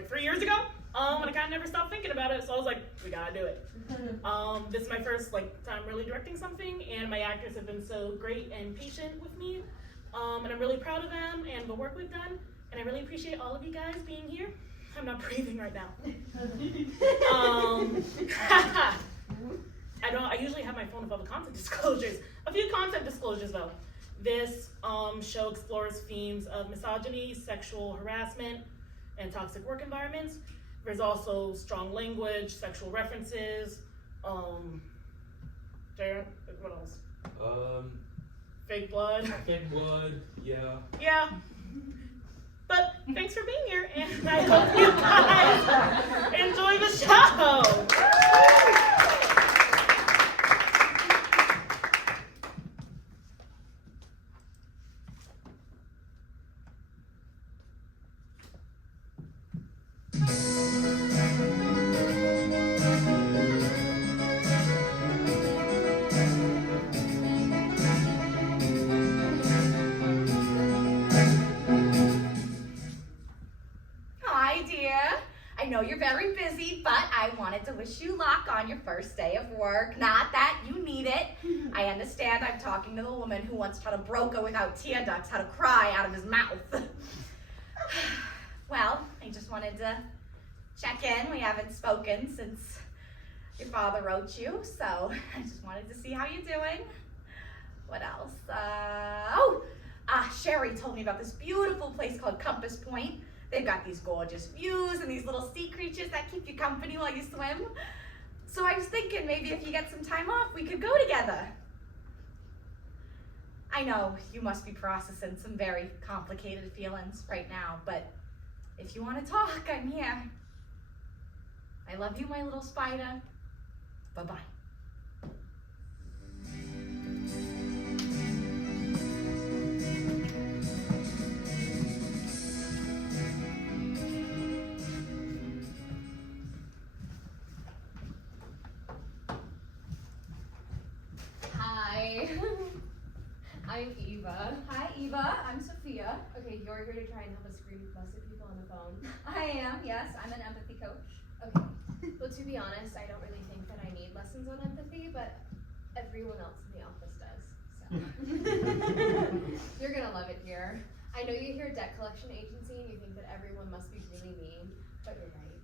like 3 years ago. And I kind of never stopped thinking about it, so I was like, we gotta do it. This is my first time really directing something, and my actors have been so great and patient with me. And I'm really proud of them and the work we've done, and I really appreciate all of you guys being here. I'm not breathing right now. I usually have my phone with all the content disclosures. A few content disclosures though. This show explores themes of misogyny, sexual harassment, and toxic work environments. There's also strong language, sexual references. Jared, what else? Fake blood. Fake blood, yeah. Yeah. But thanks for being here, and I hope you guys enjoy the show. You're very busy, but I wanted to wish you luck on your first day of work. Not that you need it. I understand I'm talking to the woman who once taught a broker without tear ducts how to cry out of his mouth. Well, I just wanted to check in. We haven't spoken since your father wrote you, so I just wanted to see how you're doing. What else? Sherry told me about this beautiful place called Compass Point. They've got these gorgeous views and these little sea creatures that keep you company while you swim. So I was thinking maybe if you get some time off, we could go together. I know you must be processing some very complicated feelings right now, but if you want to talk, I'm here. I love you, my little spider. Bye-bye. I'm Eva. Hi, Eva. I'm Sophia. Okay, you're here to try and help us screen busted people on the phone. I am, yes. I'm an empathy coach. Okay. Well, to be honest, I don't really think that I need lessons on empathy, but everyone else in the office does. So you're gonna love it here. I know you hear debt collection agency and you think that everyone must be really mean, but you're right.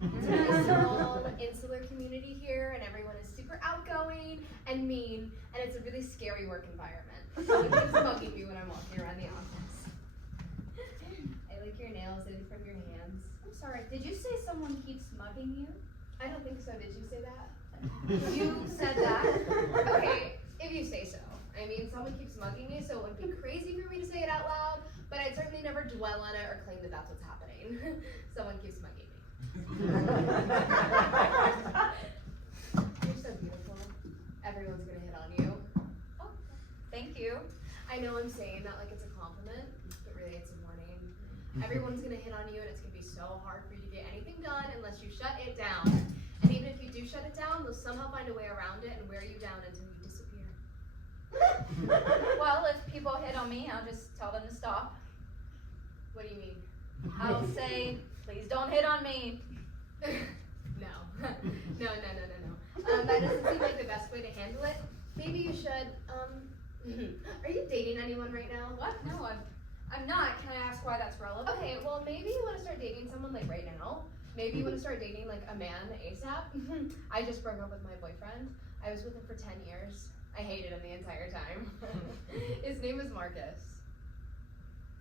It's a really small, insular community here, and everyone is super outgoing and mean, and it's a really scary work environment. Someone keeps bugging me when I'm walking around the office. I like your nails in from your hands. I'm sorry, did you say someone keeps mugging you? I don't think so. Did you say that? You said that? Okay, if you say so. I mean, someone keeps mugging me, so it would be crazy for me to say it out loud, but I'd certainly never dwell on it or claim that that's what's happening. Someone keeps mugging me. You're so beautiful. Everyone's gonna hit on you. Oh, thank you. I know I'm saying that like it's a compliment, but really it's a warning. Everyone's gonna hit on you, and it's gonna be so hard for you to get anything done unless you shut it down. And even if you do shut it down, they'll somehow find a way around it and wear you down until you disappear. Well, if people hit on me, I'll just tell them to stop. What do you mean? I'll say, please don't hit on me. No. No. That doesn't seem like the best way to handle it. Maybe you should, are you dating anyone right now? What? No, I'm not. Can I ask why that's relevant? Okay, well maybe you want to start dating someone like right now. Maybe you want to start dating like a man ASAP. I just broke up with my boyfriend. I was with him for 10 years. I hated him the entire time. His name was Marcus.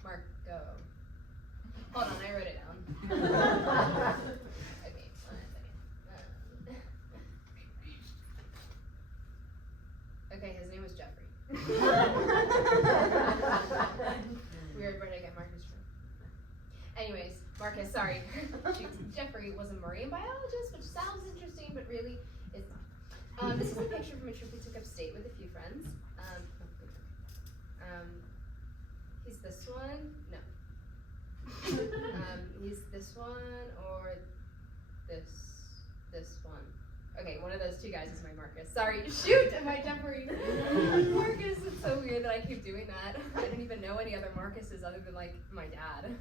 Marco. Hold on, I wrote it down. Okay, okay, his name was Jeffrey. Weird, where did I get Marcus from? Anyways, Marcus, sorry. Jeffrey was a marine biologist, which sounds interesting, but really is not. This is a picture from a trip we took upstate with a few friends. He's this one. No. He's this one or this one. Okay, one of those two guys is my Marcus. Sorry, shoot, my Jeffrey. Marcus, it's so weird that I keep doing that. I don't even know any other Marcuses other than like my dad.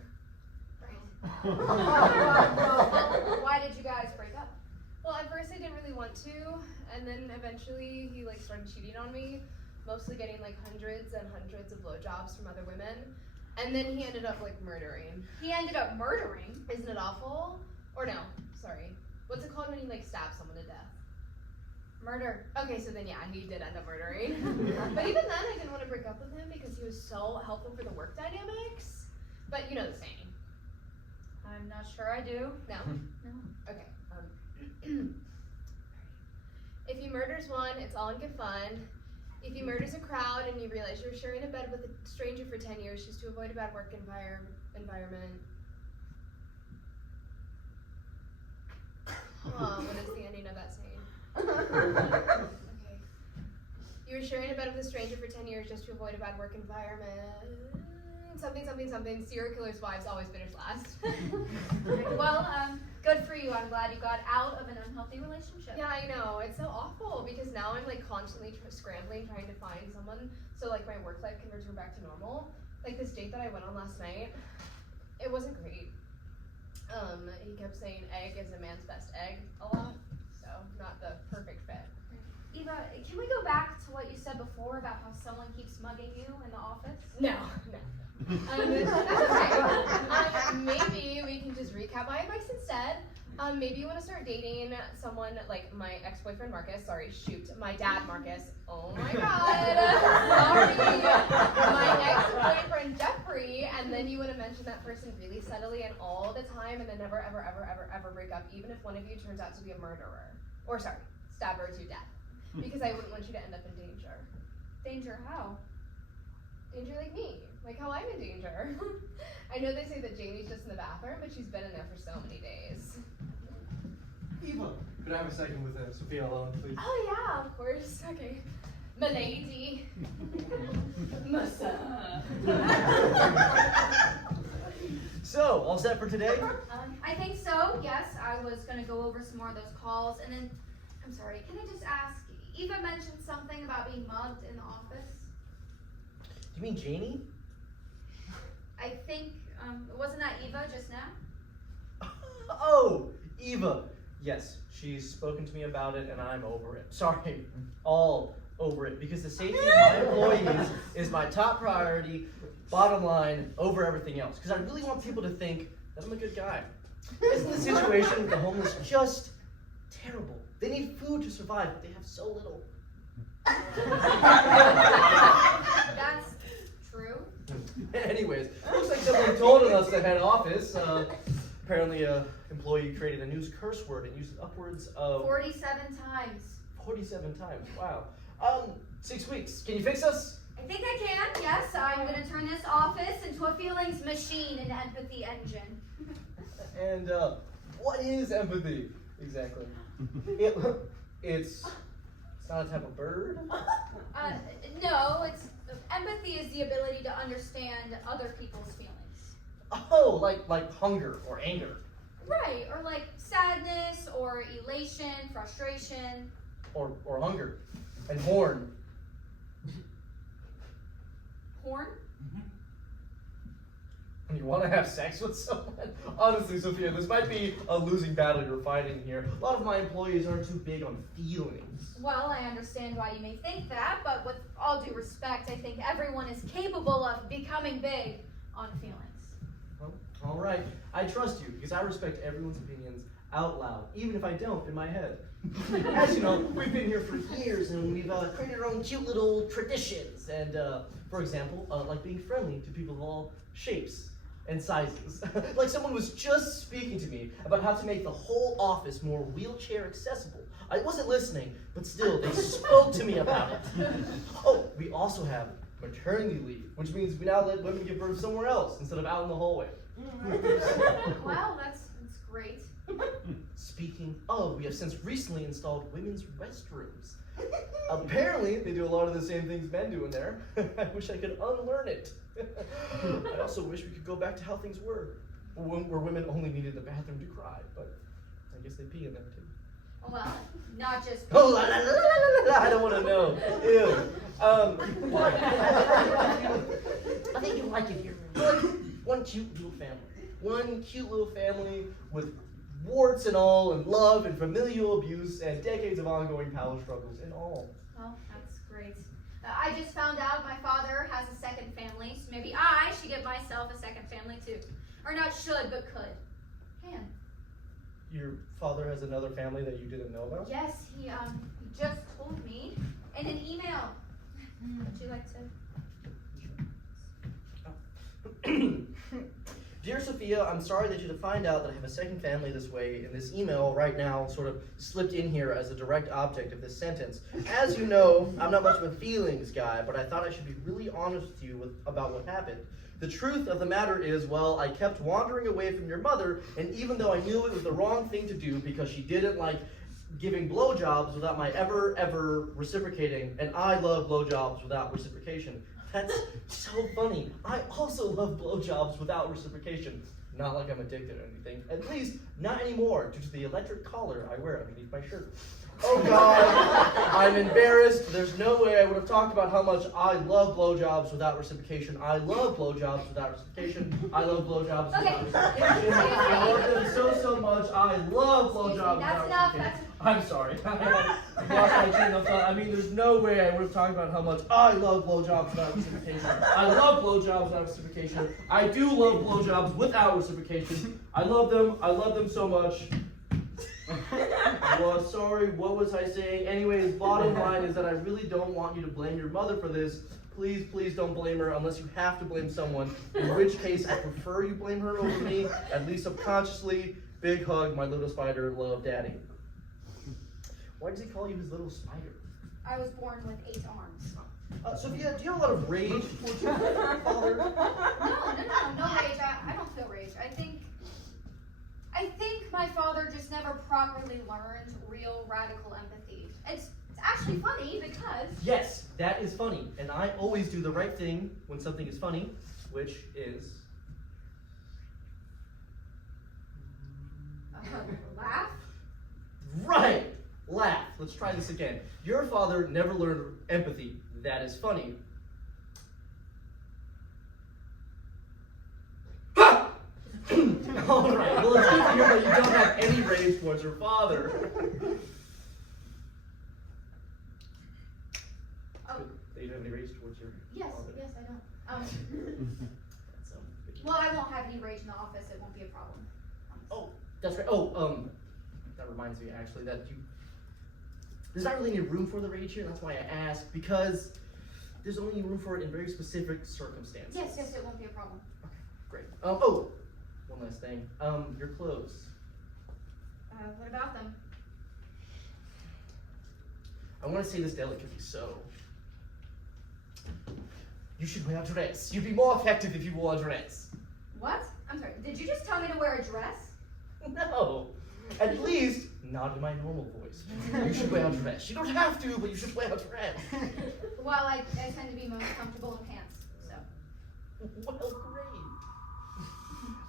Right. Well, why did you guys break up? Well, at first I didn't really want to, and then eventually he like started cheating on me, mostly getting like hundreds and hundreds of blowjobs from other women, and then he ended up like murdering. He ended up murdering? Isn't it awful? Or no, sorry. What's it called when you like stab someone to death? Murder. Okay, so then yeah, he did end up murdering. But even then I didn't want to break up with him because he was so helpful for the work dynamics. But you know the saying. I'm not sure I do. No? No. Okay. If he murders one, it's all in good fun. If he murders a crowd and you realize you're sharing a bed with a stranger for 10 years just to avoid a bad work environment. Oh, what is the ending of that saying? Okay. You were sharing a bed with a stranger for 10 years just to avoid a bad work environment. Something, something, something. Serial killers' wives always finish last. Well, good for you. I'm glad you got out of an unhealthy relationship. Yeah, I know. It's so awful because now I'm like constantly scrambling trying to find someone so like my work life can return back to normal. Like this date that I went on last night, it wasn't great. He kept saying egg is a man's best egg a lot, so not the perfect fit. Eva, can we go back to what you said before about how someone keeps mugging you in the office? No. Okay. Maybe we can just recap my advice instead. Maybe you want to start dating someone like my ex-boyfriend Marcus. Sorry, shoot, my dad Marcus. Oh my God. Sorry, my ex-boyfriend Jeffrey. And then you want to mention that person really subtly and all the time, and then never, ever, ever, ever, ever break up, even if one of you turns out to be a murderer, or sorry, stabber to death. Because I wouldn't want you to end up in danger. Danger how? Danger like me. Like how I'm in danger. I know they say that Jamie's just in the bathroom, but she's been in there for so many days. Eva, could I have a second with Sophia alone, please? Oh yeah, of course. Okay. Milady. Massa. So, all set for today? I think so, yes. I was going to go over some more of those calls, and then, I'm sorry, can I just ask, Eva mentioned something about being mugged in the office. You mean Janie? I think, wasn't that Eva just now? Oh, Eva. Yes, she's spoken to me about it and I'm over it. Sorry, all over it. Because the safety of my employees is my top priority, bottom line, over everything else. Because I really want people to think that I'm a good guy. Isn't the situation with the homeless just terrible? They need food to survive, but they have so little. That's true. Anyways, looks like someone told us at head office. Apparently, an employee created a news curse word and used it upwards of 47 times. 47 times. Wow. 6 weeks. Can you fix us? I think I can, yes. I'm going to turn this office into a feelings machine and empathy engine. And what is empathy exactly? It's not a type of bird. No, it's empathy is the ability to understand other people's feelings. Oh, like hunger or anger. Right, or like sadness or elation, frustration. Or hunger. And horn. Horn? When you want to have sex with someone? Honestly, Sophia, this might be a losing battle you're fighting here. A lot of my employees aren't too big on feelings. Well, I understand why you may think that, but with all due respect, I think everyone is capable of becoming big on feelings. Well, all right. I trust you because I respect everyone's opinions out loud, even if I don't in my head. As you know, we've been here for years and we've created our own cute little traditions. And, for example, like being friendly to people of all shapes and sizes. Like someone was just speaking to me about how to make the whole office more wheelchair accessible. I wasn't listening, but still, they spoke to me about it. Oh, we also have maternity leave, which means we now let women give birth somewhere else instead of out in the hallway. Wow, that's great. Speaking of, we have since recently installed women's restrooms. Apparently, they do a lot of the same things men do in there. I wish I could unlearn it. I also wish we could go back to how things were, where women only needed the bathroom to cry, but I guess they pee in them too. Well, not just. Oh, la, la, la, la, la, la, I don't want to know. Ew. I think you'll like it here. We're like one cute little family. one cute little family with warts and all, and love and familial abuse and decades of ongoing power struggles and all. Well, that's great. I just found out my father has a second family, so maybe I should get myself a second family too. Or not should, but could. Can. Your father has another family that you didn't know about? Yes, he just told me in an email. Would you like to? Dear Sophia, I'm sorry that you had to find out that I have a second family this way, and this email right now sort of slipped in here as a direct object of this sentence. As you know, I'm not much of a feelings guy, but I thought I should be really honest with you about what happened. The truth of the matter is, well, I kept wandering away from your mother, and even though I knew it was the wrong thing to do because she didn't like giving blowjobs without my ever reciprocating, and I love blowjobs without reciprocation. That's so funny. I also love blowjobs without reciprocation. Not like I'm addicted or anything. At least not anymore, due to the electric collar I wear underneath my shirt. Oh God, I'm embarrassed. There's no way I would have talked about how much I love blowjobs without reciprocation. I love blowjobs without reciprocation. I love blowjobs without reciprocation. I love them so much. I love blowjobs That's without enough. reciprocation. I'm sorry. I lost my train of thought. I mean, there's no way I would have talked about how much I love blowjobs without reciprocation. I love blowjobs without reciprocation. I do love blowjobs without reciprocation. I love them so much. Well, sorry, what was I saying? Anyways, bottom line is that I really don't want you to blame your mother for this. Please don't blame her unless you have to blame someone, in which case I prefer you blame her over me, at least subconsciously. Big hug, my little spider, love, Daddy. Why does he call you his little spider? I was born with 8 arms. Sophia, do you have a lot of rage towards your father? No rage. I don't feel rage. I think my father just never properly learned real radical empathy. It's actually funny because... Yes, that is funny. And I always do the right thing when something is funny, which is... Laugh? Right! Laugh. Let's try this again. Your father never learned empathy. That is funny. All right. Well, it's good to hear that you don't have any rage towards your father. Oh. That you don't have any rage towards your father. Yes, I don't. That's, Well, I won't have any rage in the office. It won't be a problem. Oh, that's right. That reminds me actually that there's not really any room for the rage here. That's why I asked, because there's only room for it in very specific circumstances. Yes, it won't be a problem. Okay, great. One last thing. Your clothes. What about them? I want to say this delicately, so you should wear a dress. You'd be more effective if you wore a dress. What? I'm sorry. Did you just tell me to wear a dress? No. At least not in my normal voice. You should wear a dress. You don't have to, but you should wear a dress. Well, I tend to be most comfortable in pants, so. Well, great.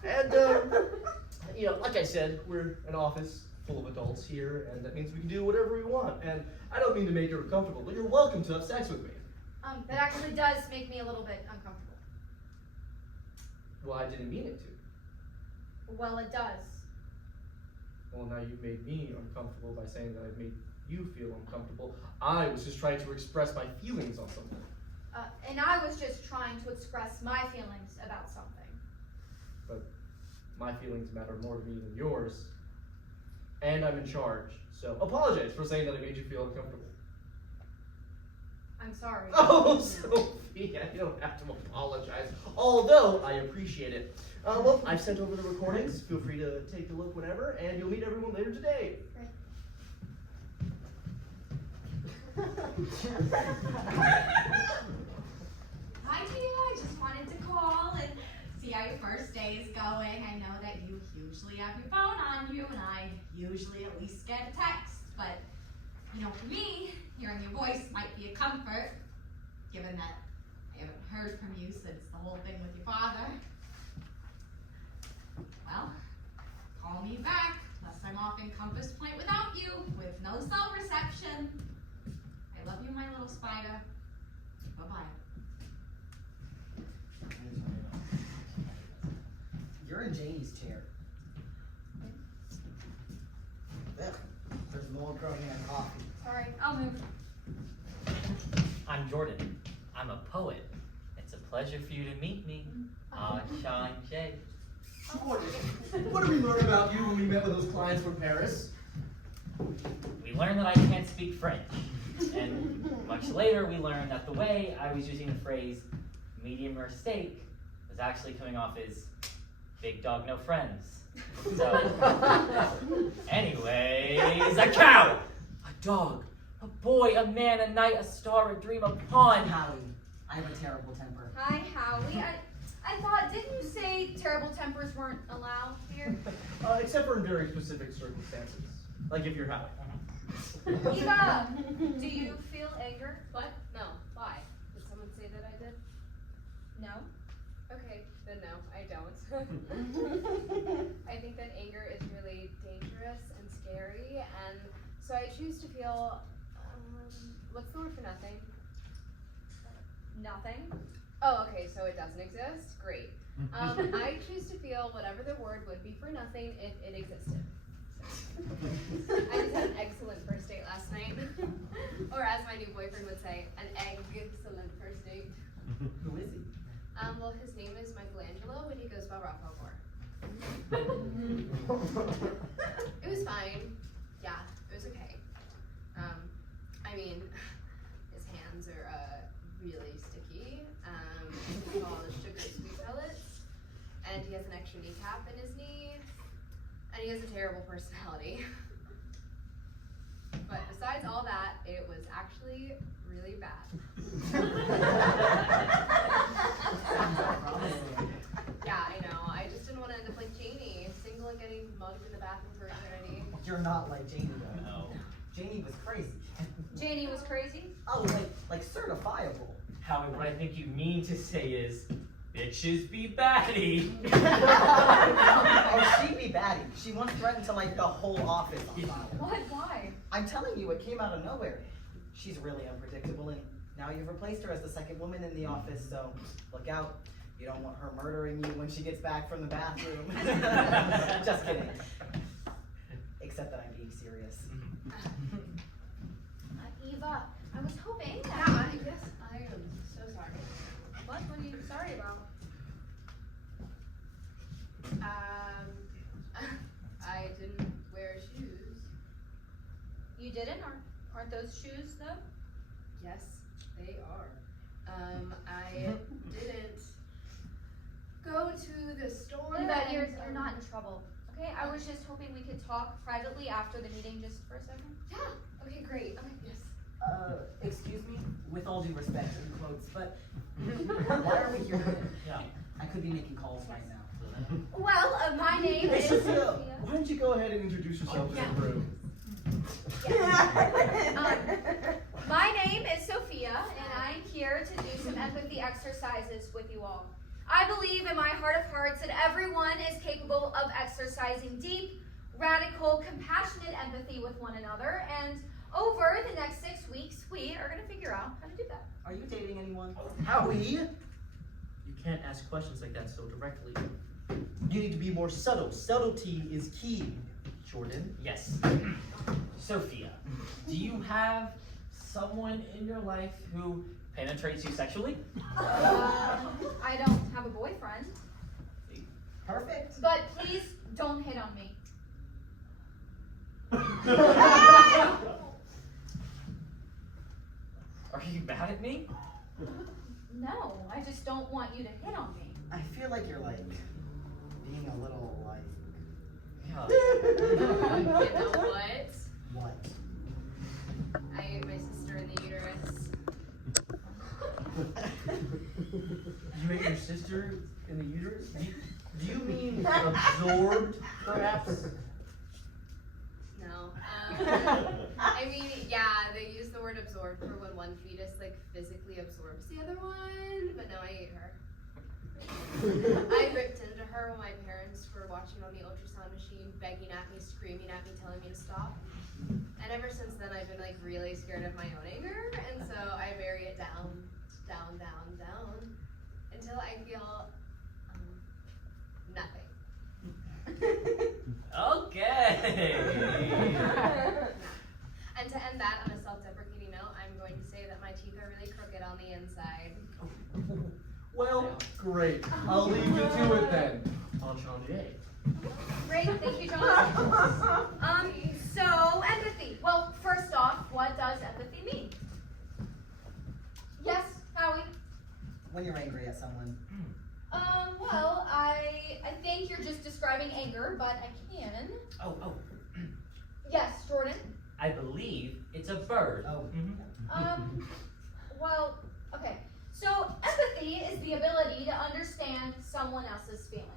And, like I said, we're an office full of adults here, and that means we can do whatever we want. And I don't mean to make you uncomfortable, but you're welcome to have sex with me. That actually does make me a little bit uncomfortable. Well, I didn't mean it to. Well, it does. Well, now you've made me uncomfortable by saying that I've made you feel uncomfortable. I was just trying to express my feelings on something. And I was just trying to express my feelings about something. But my feelings matter more to me than yours. And I'm in charge. So apologize for saying that I made you feel uncomfortable. I'm sorry. Oh, Sophia, you don't have to apologize. Although I appreciate it. Well, I've sent over the recordings. Feel free to take a look whenever, and you'll meet everyone later today. Hi, Tia. I just wanted to call and see how your first day is going. I know that you usually have your phone on you, and I usually at least get a text. But, for me, hearing your voice might be a comfort, given that I haven't heard from you since the whole thing with your father. Well, call me back, unless I'm off in Compass Point without you, with no cell reception. I love you, my little spider. Bye-bye. You're in Janie's chair. Ugh, there's mold growing in our coffee. Sorry, I'll move. I'm Jordan. I'm a poet. It's a pleasure for you to meet me. Sean J. What did we learn about you when we met with those clients from Paris? We learned that I can't speak French. And much later, we learned that the way I was using the phrase medium rare steak was actually coming off as big dog, no friends. So, anyways, a cow, a dog, a boy, a man, a knight, a star, a dream, a pawn. Howie, I have a terrible temper. Hi, Howie. I thought, didn't you say terrible tempers weren't allowed here? Except for in very specific circumstances. Like if you're Howie. Eva, do you feel anger? What? No. Why? Did someone say that I did? No. Okay, then no, I don't. I think that anger is really dangerous and scary, and so I choose to feel, what's the word for nothing? Nothing. Oh, okay, so it doesn't exist? Great. I choose to feel whatever the word would be for nothing if it existed. I just had an excellent first date last night. Or as my new boyfriend would say, an excellent first date. Who is he? Well, his name is Michelangelo, but he goes by Raphael Moore. It was fine. Yeah, it was okay. I mean, his hands are really sticky. With all the sugar sweet pellets, and he has an extra kneecap in his knee, and he has a terrible personality. But besides all that, it was actually really bad. Yeah, I know. I just didn't want to end up like Janie, single and getting mugged in the bathroom for eternity. You're not like Janie though. No. Janie was crazy. Janie was crazy? Oh, like certifiable. Howie, what I think you mean to say is, bitches be batty. Oh, she'd be batty. She once threatened to light the whole office on fire. What? Why? I'm telling you, it came out of nowhere. She's really unpredictable, and now you've replaced her as the second woman in the office, so look out. You don't want her murdering you when she gets back from the bathroom. Just kidding. Except that I'm being serious. Eva, I was hoping that. Yes, I am so sorry. What are you sorry about? I didn't wear shoes. You didn't? Aren't those shoes though? Yes, they are. I didn't go to the store. Eva, you're and, not in trouble. Okay, I was just hoping we could talk privately after the meeting just for a second. Yeah. Okay, great. Okay, yes. Excuse me, with all due respect, in quotes, but why are we here? Yeah. I could be making calls right now. Well, my name Hey, is Sophia, why don't you go ahead and introduce yourself to the room? My name is Sophia, and I'm here to do some empathy exercises with you all. I believe in my heart of hearts that everyone is capable of exercising deep, radical, compassionate empathy with one another, and over the next 6 weeks, we are going to figure out how to do that. Are you dating anyone? Howie, you can't ask questions like that so directly. You need to be more subtle. Subtlety is key, Jordan. Yes. Sophia, do you have someone in your life who penetrates you sexually? I don't have a boyfriend, Perfect. but please don't hit on me. Are you mad at me? No, I just don't want you to hit on me. I feel like you're like being a little like Yeah. You know what? what? I ate my sister in the uterus. You ate your sister in the uterus? Do you mean absorbed, perhaps? No. I mean, yeah, they use the word absorbed for when one fetus like physically absorbs the other one, but no, I ate her. I ripped into her when my parents were watching on the ultrasound machine, begging at me, screaming at me, telling me to stop. And ever since then, I've been like really scared of my own anger, and so I bury it down, down, down, down, until I feel nothing. Okay. And to end that on a self-deprecating note, I'm going to say that my teeth are really crooked on the inside. Well, great. I'll leave you to it then. Enchanté. Great, thank you, John. So empathy. Well, first off, what does empathy mean? Yes, Howie. When you're angry at someone. Well, I think you're just describing anger, but I can. Oh. Yes, Jordan. I believe it's a bird. Oh. Well, okay. So empathy is the ability to understand someone else's feelings.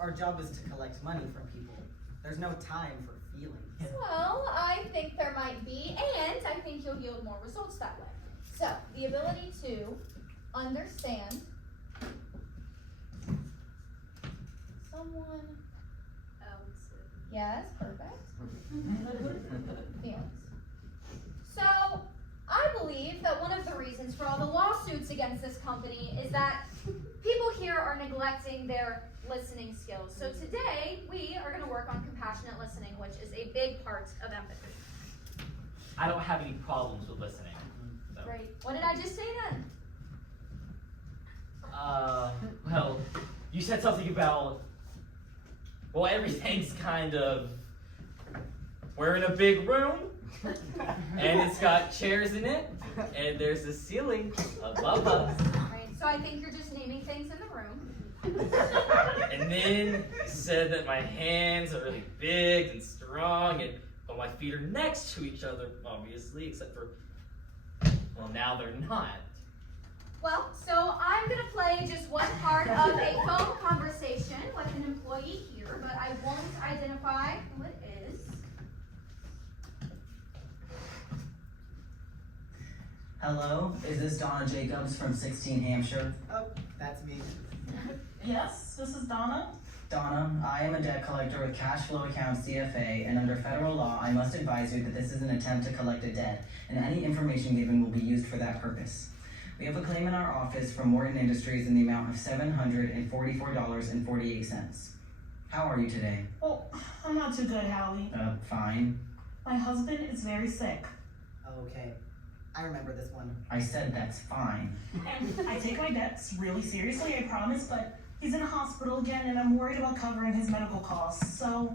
Our job is to collect money from people. There's no time for feelings. Well, I think there might be, and I think you'll yield more results that way. So, the ability to understand someone. Yes, perfect. Feelings. So, I believe that one of the reasons for all the lawsuits against this company is that people here are neglecting their listening skills. So today, we are going to work on compassionate listening, which is a big part of empathy. I don't have any problems with listening. So. Great. What did I just say then? Well, you said something about, well, everything's kind of, we're in a big room, and it's got chairs in it, and there's a ceiling above us. Right. So I think you're just naming things in the room. And then you said that my hands are really big and strong, and well, my feet are next to each other, obviously, except for, well, now they're not. Well, so I'm going to play just one part of a phone conversation with an employee here, but I won't identify who it is. Hello, is this Donna Jacobs from 16 Hampshire? Oh, that's me. Yes, this is Donna. Donna, I am a debt collector with Cash Flow Accounts CFA, and under federal law, I must advise you that this is an attempt to collect a debt, and any information given will be used for that purpose. We have a claim in our office from Morton Industries in the amount of $744.48. How are you today? Well, I'm not too good, Howie. Fine. My husband is very sick, Okay, I remember this one. I said that's fine. and I take my debts really seriously, I promise, but he's in a hospital again, and I'm worried about covering his medical costs. So,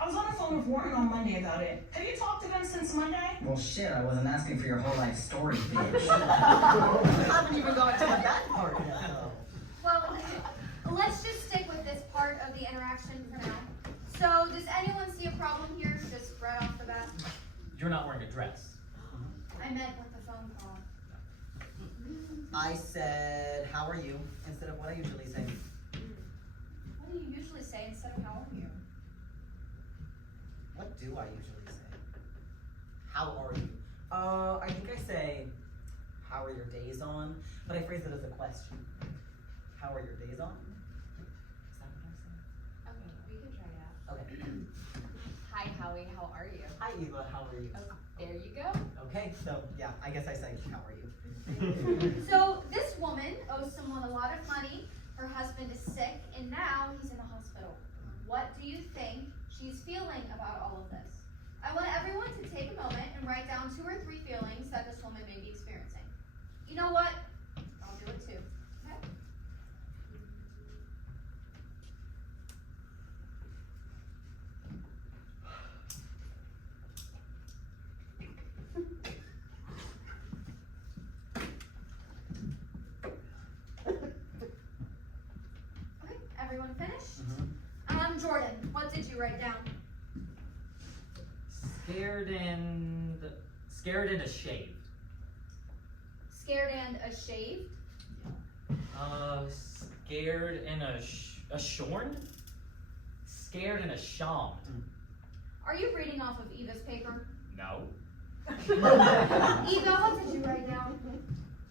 I was on the phone with Warren on Monday about it. Have you talked to them since Monday? Well, shit, I wasn't asking for your whole life story, bitch. I haven't even got to that part yet, though. Well, let's just stick with this part of the interaction for now. So, does anyone see a problem here, just right off the bat? You're not wearing a dress. I meant with the phone call. I said, how are you, instead of what I usually say. What do you usually say instead of how are you? What do I usually say? How are you? I think I say, how are your days on? But I phrase it as a question. How are your days on? Is that what Okay, we can try it out. I say? Okay. Hi, Howie, how are you? Hi, Eva, how are you? There you go. Okay, so, yeah, I guess I say, how are you? So, this woman owes someone a lot of money, her husband is sick, and now he's in the hospital. What do you think she's feeling about all of this? I want everyone to take a moment and write down 2 or 3 feelings that this woman may be experiencing. You know what? I'll do it too. Okay? Okay, everyone finished? Jordan, what did you write down? Scared and ashamed. Scared and ashamed? Scared and ashorn? Scared and ashamed. Are you reading off of Eva's paper? No. Eva, what did you write down?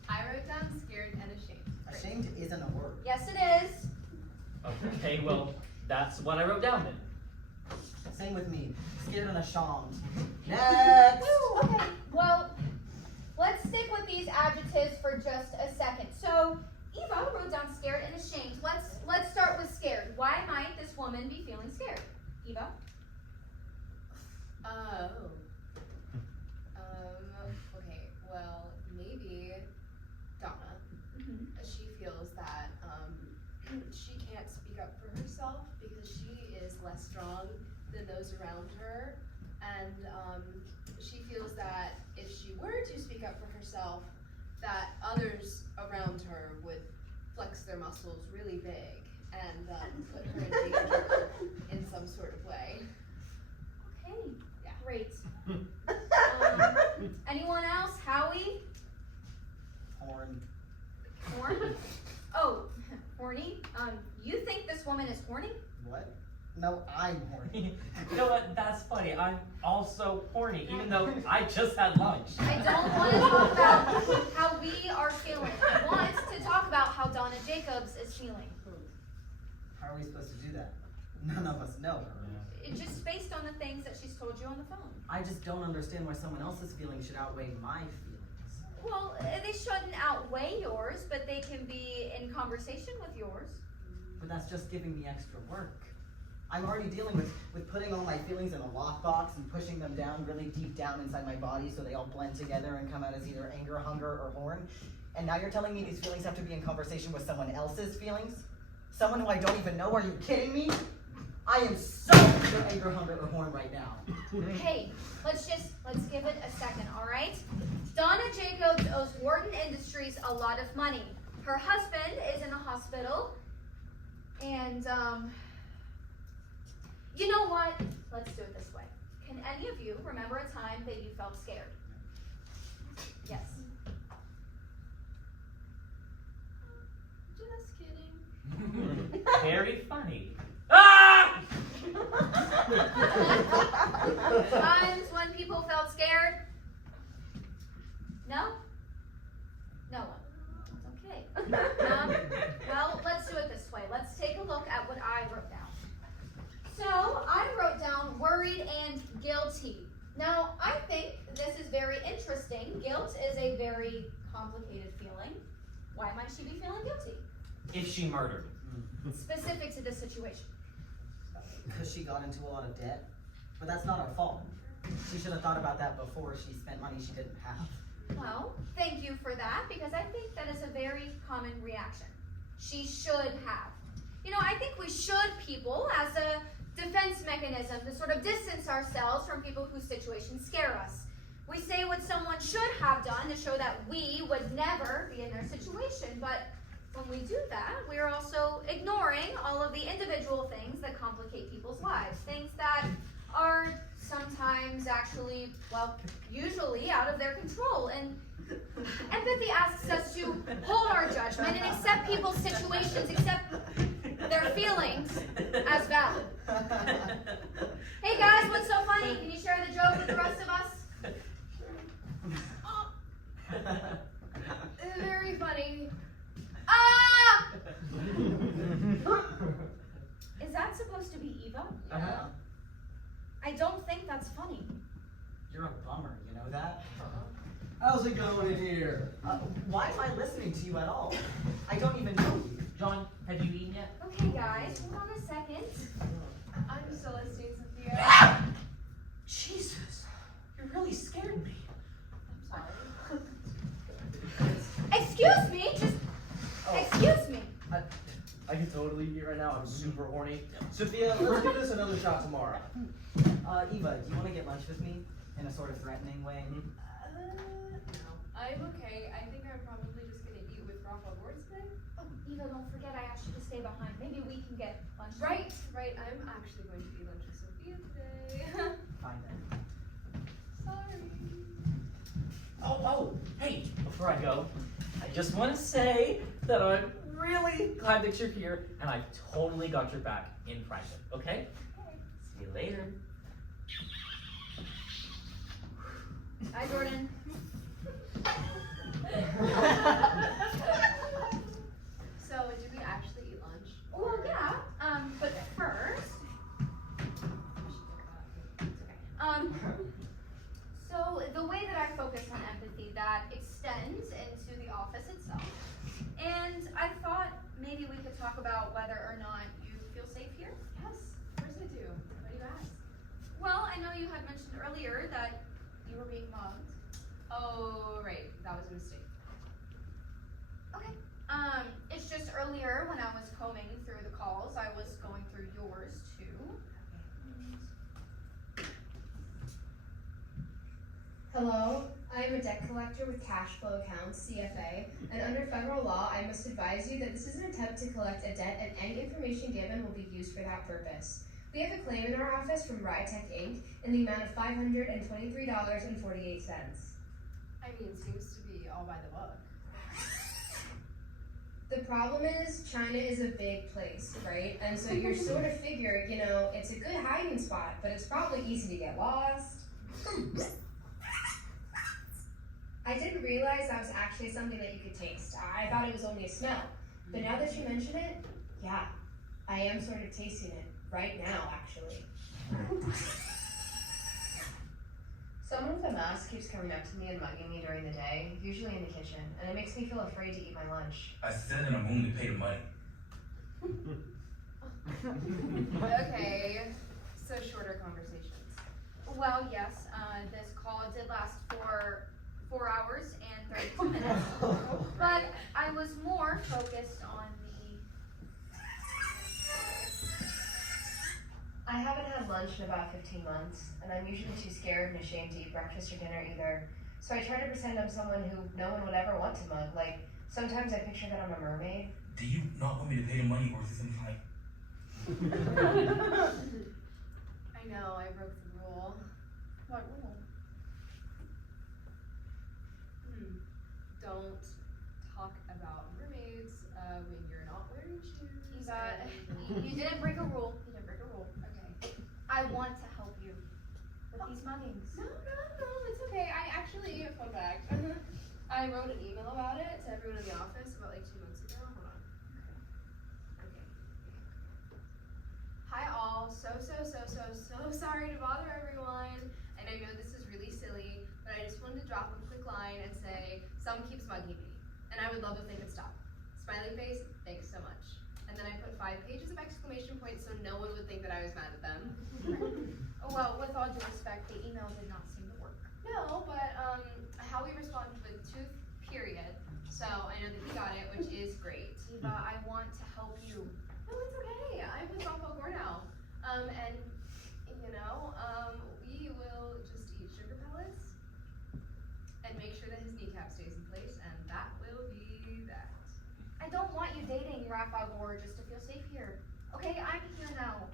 I wrote down scared and ashamed. Ashamed isn't a word. Yes, it is. Okay, well, that's what I wrote down then. Same with me. Scared and ashamed. Next! Woo, okay, well, let's stick with these adjectives for just a second. So, Eva wrote down scared and ashamed. Let's start with scared. Why might this woman be feeling scared? Eva? Oh. Okay, well, maybe Donna. She feels that she can't speak up for herself because she is less strong than those around her, and she feels that if she were to speak up for herself, that others around her would flex their muscles really big and put her in danger in some sort of way. Okay, Yeah. great. Anyone else? Howie? Horn. Horn? Oh, horny? You think this woman is horny? What? No, I'm horny. You know what? That's funny. I'm also horny, even though I just had lunch. I don't want to talk about how we are feeling. I want to talk about how Donna Jacobs is feeling. How are we supposed to do that? None of us know her. It's just based on the things that she's told you on the phone. I just don't understand why someone else's feelings should outweigh my feelings. Well, they shouldn't outweigh yours, but they can be in conversation with yours. But that's just giving me extra work. I'm already dealing with putting all my feelings in a lockbox and pushing them down really deep down inside my body so they all blend together and come out as either anger, hunger, or horn. And now you're telling me these feelings have to be in conversation with someone else's feelings? Someone who I don't even know? Are you kidding me? I am so either anger, hunger, or horn right now. Hey, let's give it a second, all right? Donna Jacobs owes Wharton Industries a lot of money. Her husband is in a hospital, and you know what? Let's do it this way. Can any of you remember a time that you felt scared? Yes. Just kidding. Very funny. Ah! Times when people felt scared? No? No one. Okay. Well, let's do it this way. Let's take a look at what I wrote down. So, I wrote down worried and guilty. Now, I think this is very interesting. Guilt is a very complicated feeling. Why might she be feeling guilty? If she murdered. Specific to this situation. Because she got into a lot of debt. But that's not her fault. She should have thought about that before she spent money she didn't have. Well, thank you for that, because I think that is a very common reaction. She should have. You know, I think we should, people, as a defense mechanism to sort of distance ourselves from people whose situations scare us. We say what someone should have done to show that we would never be in their situation, but when we do that, we're also ignoring all of the individual things that complicate people's lives, things that are sometimes actually, well, usually out of their control. And empathy asks us to hold our judgment and accept people's situations, accept their feelings as valid. Hey guys, what's so funny? Can you share the joke with the rest of us? Very funny. Ah! Is that supposed to be Eva? Uh-huh. I don't think that's funny. You're a bummer, you know that? How's it going in here? Why am I listening to you at all? I don't even know you. John, have you eaten yet? Okay guys, hold on a second. I'm still listening, Sophia. Jesus, you really scared me. I'm sorry. Excuse me, excuse me. I can totally eat right now. I'm super horny. Sophia, let's give this another shot tomorrow. Eva, do you want to get lunch with me? In a sort of threatening way? No. I'm okay. I think I'm probably just gonna eat with Rafa Gordon today. Oh, Eva, don't forget I asked you to stay behind. Maybe we can get lunch. Right. I'm actually going to eat lunch with Sophia today. Fine then. Sorry. Oh, hey, before I go, I just want to say that I'm really glad that you're here, and I've totally got your back in private, okay? See you later. Hi, Jordan. So, did we actually eat lunch? Well, yeah. But first, so the way that I focus on empathy, that extends into the office itself. And I thought maybe we could talk about whether or not you feel safe here. Yes, I know you had mentioned earlier that you were being mugged. Oh, right. That was a mistake. Okay. It's just earlier when I was combing through the calls, I was going through yours too. Hello, I am a debt collector with cash flow accounts, CFA, and under federal law, I must advise you that this is an attempt to collect a debt and any information given will be used for that purpose. We have a claim in our office from Rytech Inc. in the amount of $523.48. I mean, it seems to be all by the book. The problem is, China is a big place, right? And so you're sort of figure, you know, it's a good hiding spot, but it's probably easy to get lost. I didn't realize that was actually something that you could taste. I thought it was only a smell. But now that you mention it, yeah, I am sort of tasting it right now, actually. Someone with a mask keeps coming up to me and mugging me during the day, usually in the kitchen, and it makes me feel afraid to eat my lunch. I said that I'm willing to pay the money. Okay, so shorter conversations. Well, yes, this call did last for 4 hours and 32 minutes. But I was more focused on I haven't had lunch in about 15 months, and I'm usually too scared and ashamed to eat breakfast or dinner either. So I try to pretend I'm someone who no one would ever want to mug. Like, sometimes I picture that I'm a mermaid. Do you not want me to pay the money, or is this something like... I know, I broke the rule. what rule? Don't talk about mermaids when you're not wearing shoes. Eva, and- you didn't break a rule. You didn't break a rule. Okay. I want to help you with these muggings. No, it's okay. I actually, fun fact, I wrote an email about it to everyone in the office about like 2 months ago. Hold on. Okay. Hi all, so sorry to bother everyone. And I know this is really silly, but I just wanted to drop a quick line and say, some keeps mugging me. And I would love if they could stop. Smiley face, thanks so much. And then I put 5 pages of exclamation points so no one would think that I was mad at them. Well, with all due respect, the email did not seem to work. No, but how we responded with tooth period. So I know that he got it, which is great. Eva, I want to help you. No, it's okay. I'm with Rafa Gore now. And you know, we will just eat sugar pellets and make sure that his kneecap stays in place, and that will be that. I don't want you dating Rafa Gore just to feel safe here. Okay, I'm here now.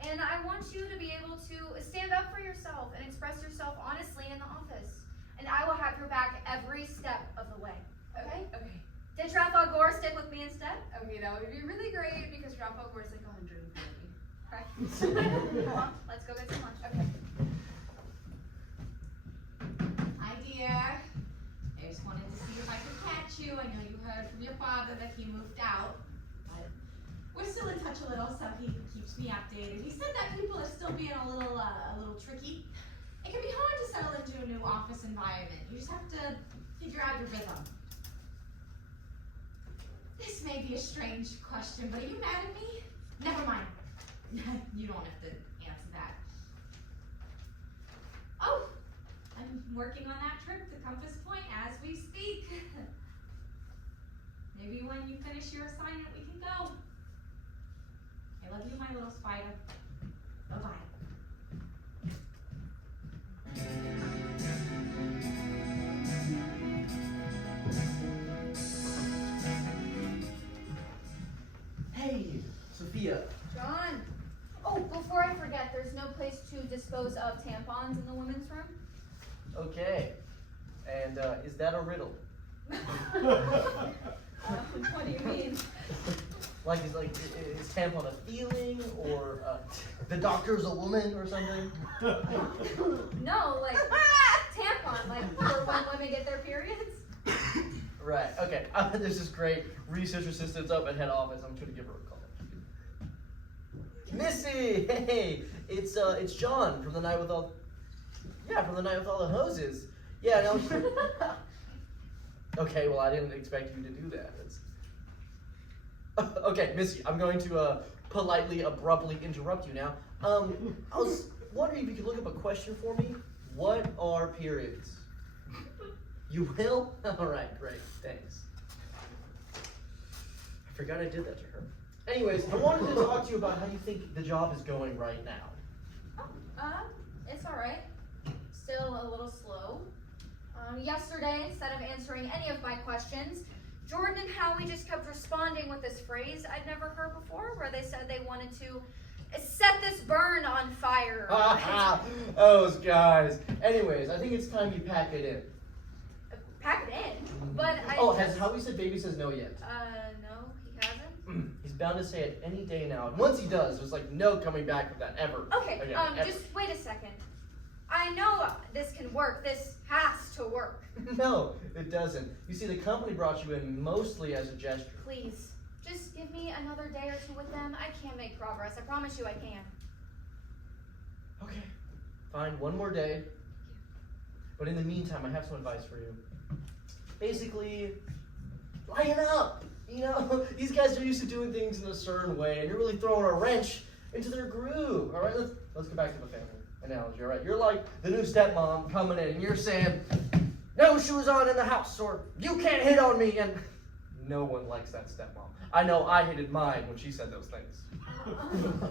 And I want you to be able to stand up for yourself and express yourself honestly in the office. And I will have your back every step of the way. Okay? Okay. Did Rafa Gore stick with me instead? Okay, that would be really great because Rafa Gore's like 140. Okay. Come on, let's go get some lunch. Okay. Hi, dear. I just wanted to see if I could catch you. I know you heard from your father that he moved out, but we're still in touch a little, so he keeps me updated. He said that people are still being a little tricky. It can be hard to settle into a new office environment. You just have to figure out your rhythm. This may be a strange question, but are you mad at me? Never mind. You don't have to answer that. Oh, I'm working on that trip to Compass Point as we speak. Maybe when you finish your assignment, we can go. I love you, my little spider. Bye-bye. Hey, Sophia. John. Oh, before I forget, there's no place to dispose of tampons in the women's room? Okay. And is that a riddle? What do you mean? Is tampon a feeling, or the doctor's a woman or something? No, like tampon, like for when women get their periods. Right. Okay. There's this great research assistant up at head office. I'm trying to give her a call. Missy, hey, it's John from the night with all. Yeah, from the night with all the hoses. Yeah. No. Okay. Well, I didn't expect you to do that. Okay, Missy, I'm going to politely, abruptly interrupt you now. wondering if you could look up a question for me. What are periods? You will? Alright, great, thanks. I forgot I did that to her. Anyways, I wanted to talk to you about how you think the job is going right now. It's alright. Still a little slow. Yesterday, instead of answering any of my questions, Jordan and Howie just kept responding with this phrase I'd never heard before, where they said they wanted to set this burn on fire. Those guys. Anyways, I think it's time you pack it in. Pack it in? But I has Howie said baby says no yet? No, he hasn't. He's bound to say it any day now. And once he does, there's like no coming back with that ever. Okay, Again, ever. just wait a second. I know this can work. This has to work. No, it doesn't. You see, the company brought you in mostly as a gesture. Please, just give me another day or two with them. I can make progress. I promise you I can. Okay, fine, one more day. But in the meantime, I have some advice for you. Basically, lighten up. You know, these guys are used to doing things in a certain way, and you're really throwing a wrench into their groove. All right, let's go back to the family analogy. All right, you're like the new stepmom coming in, and you're saying, "No shoes on in the house," or "You can't hit on me," and no one likes that stepmom. I know I hated mine when she said those things.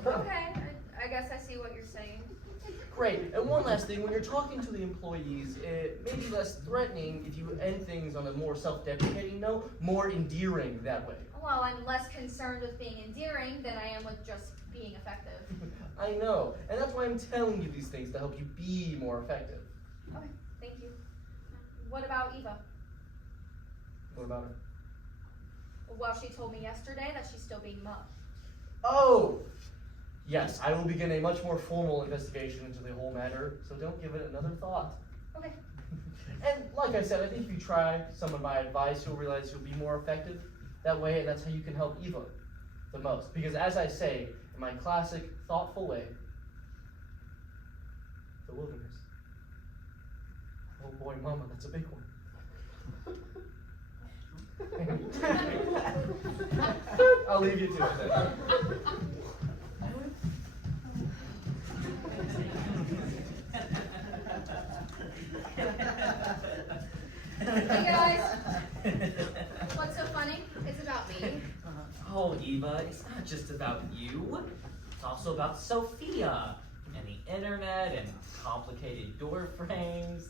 Okay, I guess I see what you're saying. Great. And one last thing, when you're talking to the employees, it may be less threatening if you end things on a more self-deprecating note, more endearing that way. Well, I'm less concerned with being endearing than I am with just being effective. I know. And that's why I'm telling you these things, to help you be more effective. Okay, thank you. What about Eva? What about her? Well, she told me yesterday that she's still being mugged. Oh! Yes, I will begin a much more formal investigation into the whole matter, so don't give it another thought. Okay. And like I said, I think if you try some of my advice, you'll realize you'll be more effective that way, and that's how you can help Eva the most. Because as I say, in my classic, thoughtful way, the wilderness. Oh boy, mama, that's a big one. I'll leave you to it then. Hey guys, what's so funny? It's about me. Oh, Eva, it's not just about you. It's also about Sophia and the internet and complicated door frames.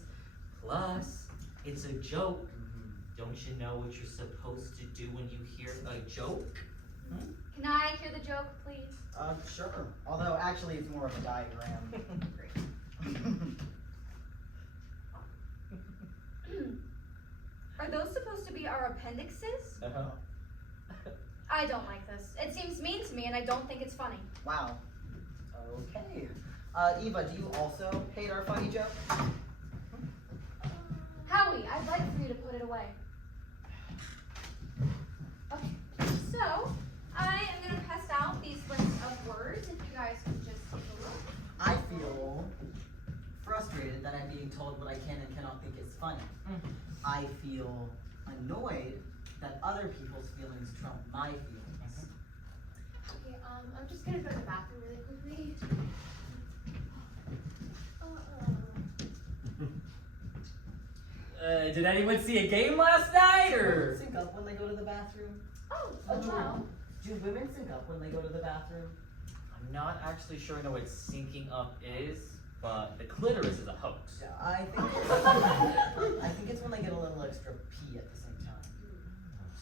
Plus, it's a joke. Don't you know what you're supposed to do when you hear a joke? Can I hear the joke, please? Sure. Although, actually, it's more of a diagram. Great. Are those supposed to be our appendixes? Uh-huh. I don't like this. It seems mean to me, and I don't think it's funny. Wow. Okay. Eva, do you also hate our funny joke? Howie, I'd like for you to put it away. Okay, so I am going to pass out these lists of words, if you guys could just take a look. I feel frustrated that I'm being told what I can and cannot think is funny. I feel annoyed that other people's feelings trump my feelings. Okay, I'm just gonna go to the bathroom really quickly. Did anyone see a game last night, or? Sync up when they go to the bathroom? Oh, Jordan, do women sync up when they go to the bathroom? I'm not actually sure I know what syncing up is, but the clitoris is a hoax. Yeah, I think it's when they get a little extra pee at the same time.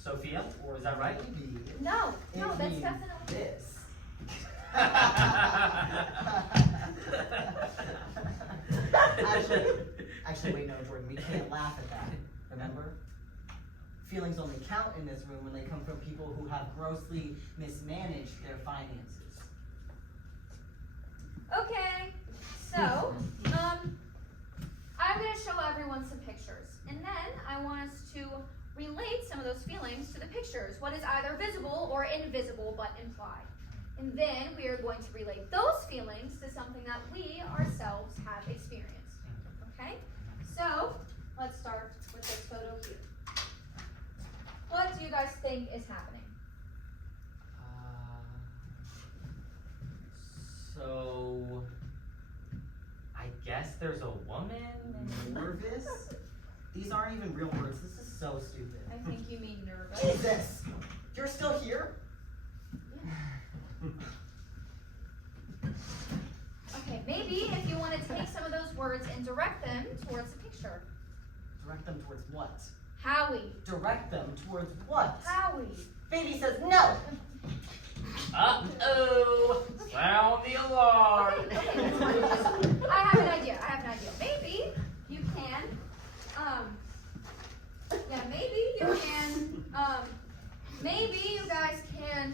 Sophia, is that right? Maybe. no, It that's means definitely this. Actually, wait, no, Jordan, we can't laugh at that. Remember? Feelings only count in this room when they come from people who have grossly mismanaged their finances. Okay, so, I'm going to show everyone some pictures. And then I want us to relate some of those feelings to the pictures. What is either visible or invisible but implied. And then we are going to relate those feelings to something that we ourselves have experienced. Okay? So, let's start with this photo here. What do you guys think is happening? So guess there's a woman. Nervous? These aren't even real words. This is so stupid. I think you mean nervous. Jesus! You're still here? Okay, maybe if you want to take some of those words and direct them towards the picture. Direct them towards what? Howie. Direct them towards what? Howie. Baby says no! Uh-oh! Sound the alarm! Okay, I have an idea. Maybe you can, maybe you guys can,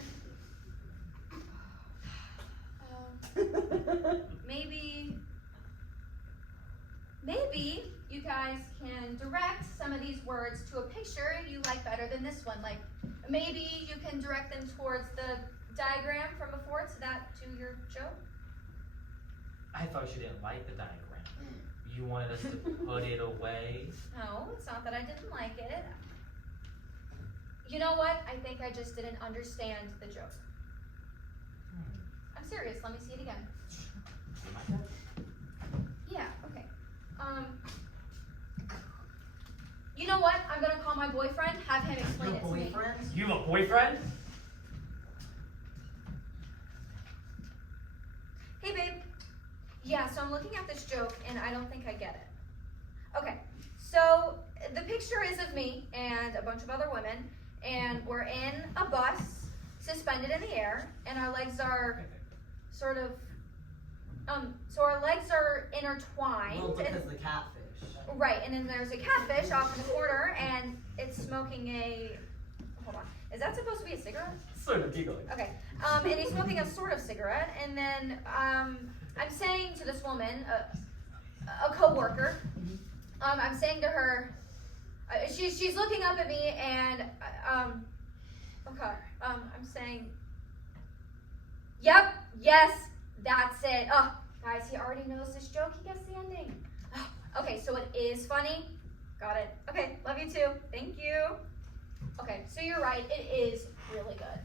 maybe you guys can direct some of these words to a picture you like better than this one. Like, maybe you can direct them towards the diagram from before to your joke. I thought you didn't like the diagram. You wanted us to put it away. No, it's not that I didn't like it. You know what? I think I just didn't understand the joke. I'm serious. Let me see it again. Yeah, okay. You know what? I'm gonna call my boyfriend, have him explain Your it to me. boyfriend? You have a boyfriend? Hey, babe. Yeah, so I'm looking at this joke and I don't think I get it. Okay, so the picture is of me and a bunch of other women, and we're in a bus suspended in the air, and our legs are sort of, so our legs are intertwined. Well, because and, the catfish. right, and then there's a catfish off in the corner, and it's smoking a, hold on, is that supposed to be a cigarette? Sort of giggling. Okay, and he's smoking a sort of cigarette, and then I'm saying to this woman, a co-worker, I'm saying to her, she's looking up at me, and okay, I'm saying, yep, yes, that's it. Oh, guys, he already knows this joke. He gets the ending. Oh, okay, so it is funny. Got it. Okay, love you too. Thank you. Okay, so you're right. It is really good.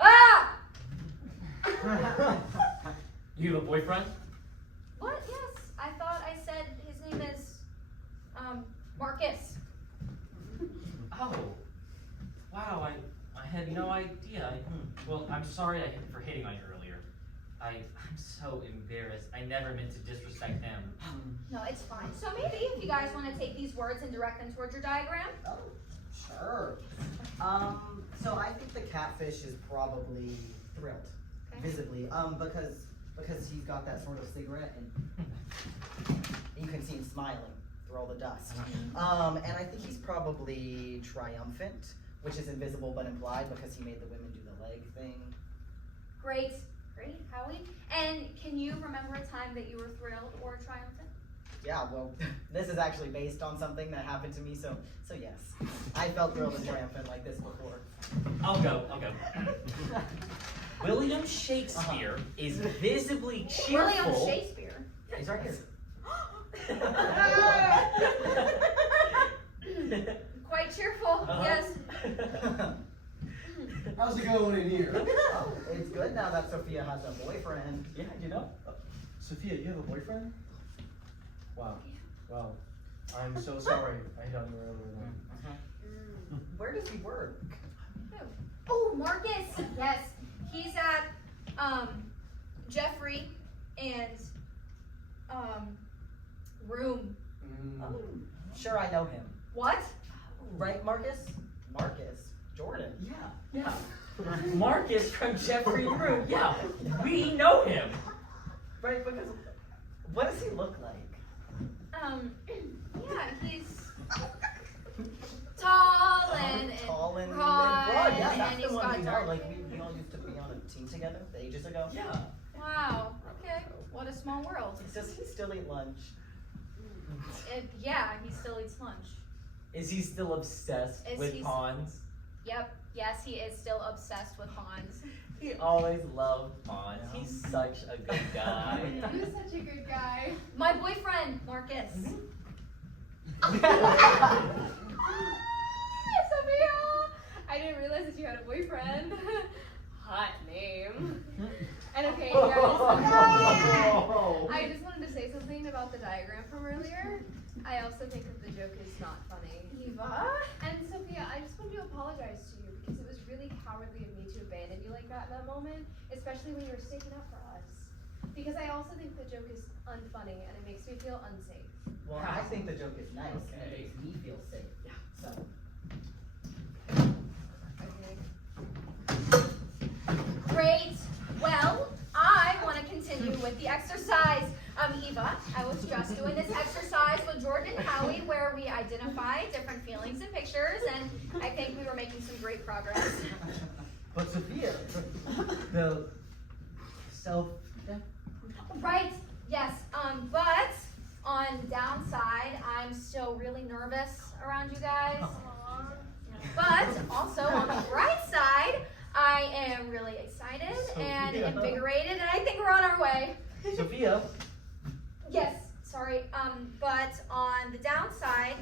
Ah! You have a boyfriend? What? Yes. I thought I said his name is, Marcus. Oh. Wow, I had no idea. Well, I'm sorry for hitting on you earlier. I'm so embarrassed. I never meant to disrespect him. No, it's fine. So maybe if you guys want to take these words and direct them towards your diagram. Oh, sure. So I think the catfish is probably thrilled, visibly, because he's got that sort of cigarette, and you can see him smiling through all the dust. And I think he's probably triumphant, which is invisible but implied because he made the women do the leg thing. Great, Howie. And can you remember a time that you were thrilled or triumphant? Yeah, well, this is actually based on something that happened to me, so yes. I felt thrilled and triumphant like this before. I'll go. William Shakespeare is visibly cheerful. William Shakespeare? He's right here. Quite cheerful, yes. How's it going in here? Oh, it's good now that Sophia has a boyfriend. Yeah, you know. Sophia, you have a boyfriend? Wow. Well, I'm so sorry I hit on you earlier. Where does he work? Oh, Marcus. Yes, he's at Jeffrey and room. Oh, sure, I know him. What? Right, Marcus? Marcus. Jordan. Yeah. Marcus from Jeffrey Room. Yeah, we know him. Right, because what does he look like? Yeah, he's tall and broad. broad, Yeah, and that's he's the one got we know. dark Like hair. we all used to be on a team together ages ago. Yeah. Wow. Okay. What a small world. Does he still eat lunch? Yeah, he still eats lunch. Is he still obsessed with Hans? Yep. Yes, he is still obsessed with Hans. He always loved Hans. He's such a good guy. You're such a good guy. My boyfriend, Marcus. Sophia! I didn't realize that you had a boyfriend. Hot name. And okay, you guys. about the diagram from earlier. I also think that the joke is not funny. Eva? And Sophia, I just wanted to apologize to you because it was really cowardly of me to abandon you like that in that moment, especially when you were sticking up for us. Because I also think the joke is unfunny and it makes me feel unsafe. Well, I think the joke is nice and it makes me feel safe. Yeah. So. Great. Well, I want to continue with the exercise. Eva, I was just doing this exercise with Jordan and Howie where we identified different feelings and pictures, and I think we were making some great progress. But Sophia, the self. Right, yes, but on the downside, I'm still really nervous around you guys. But also on the bright side, I am really excited and invigorated, and I think we're on our way. Sophia. Yes, sorry, but on the downside,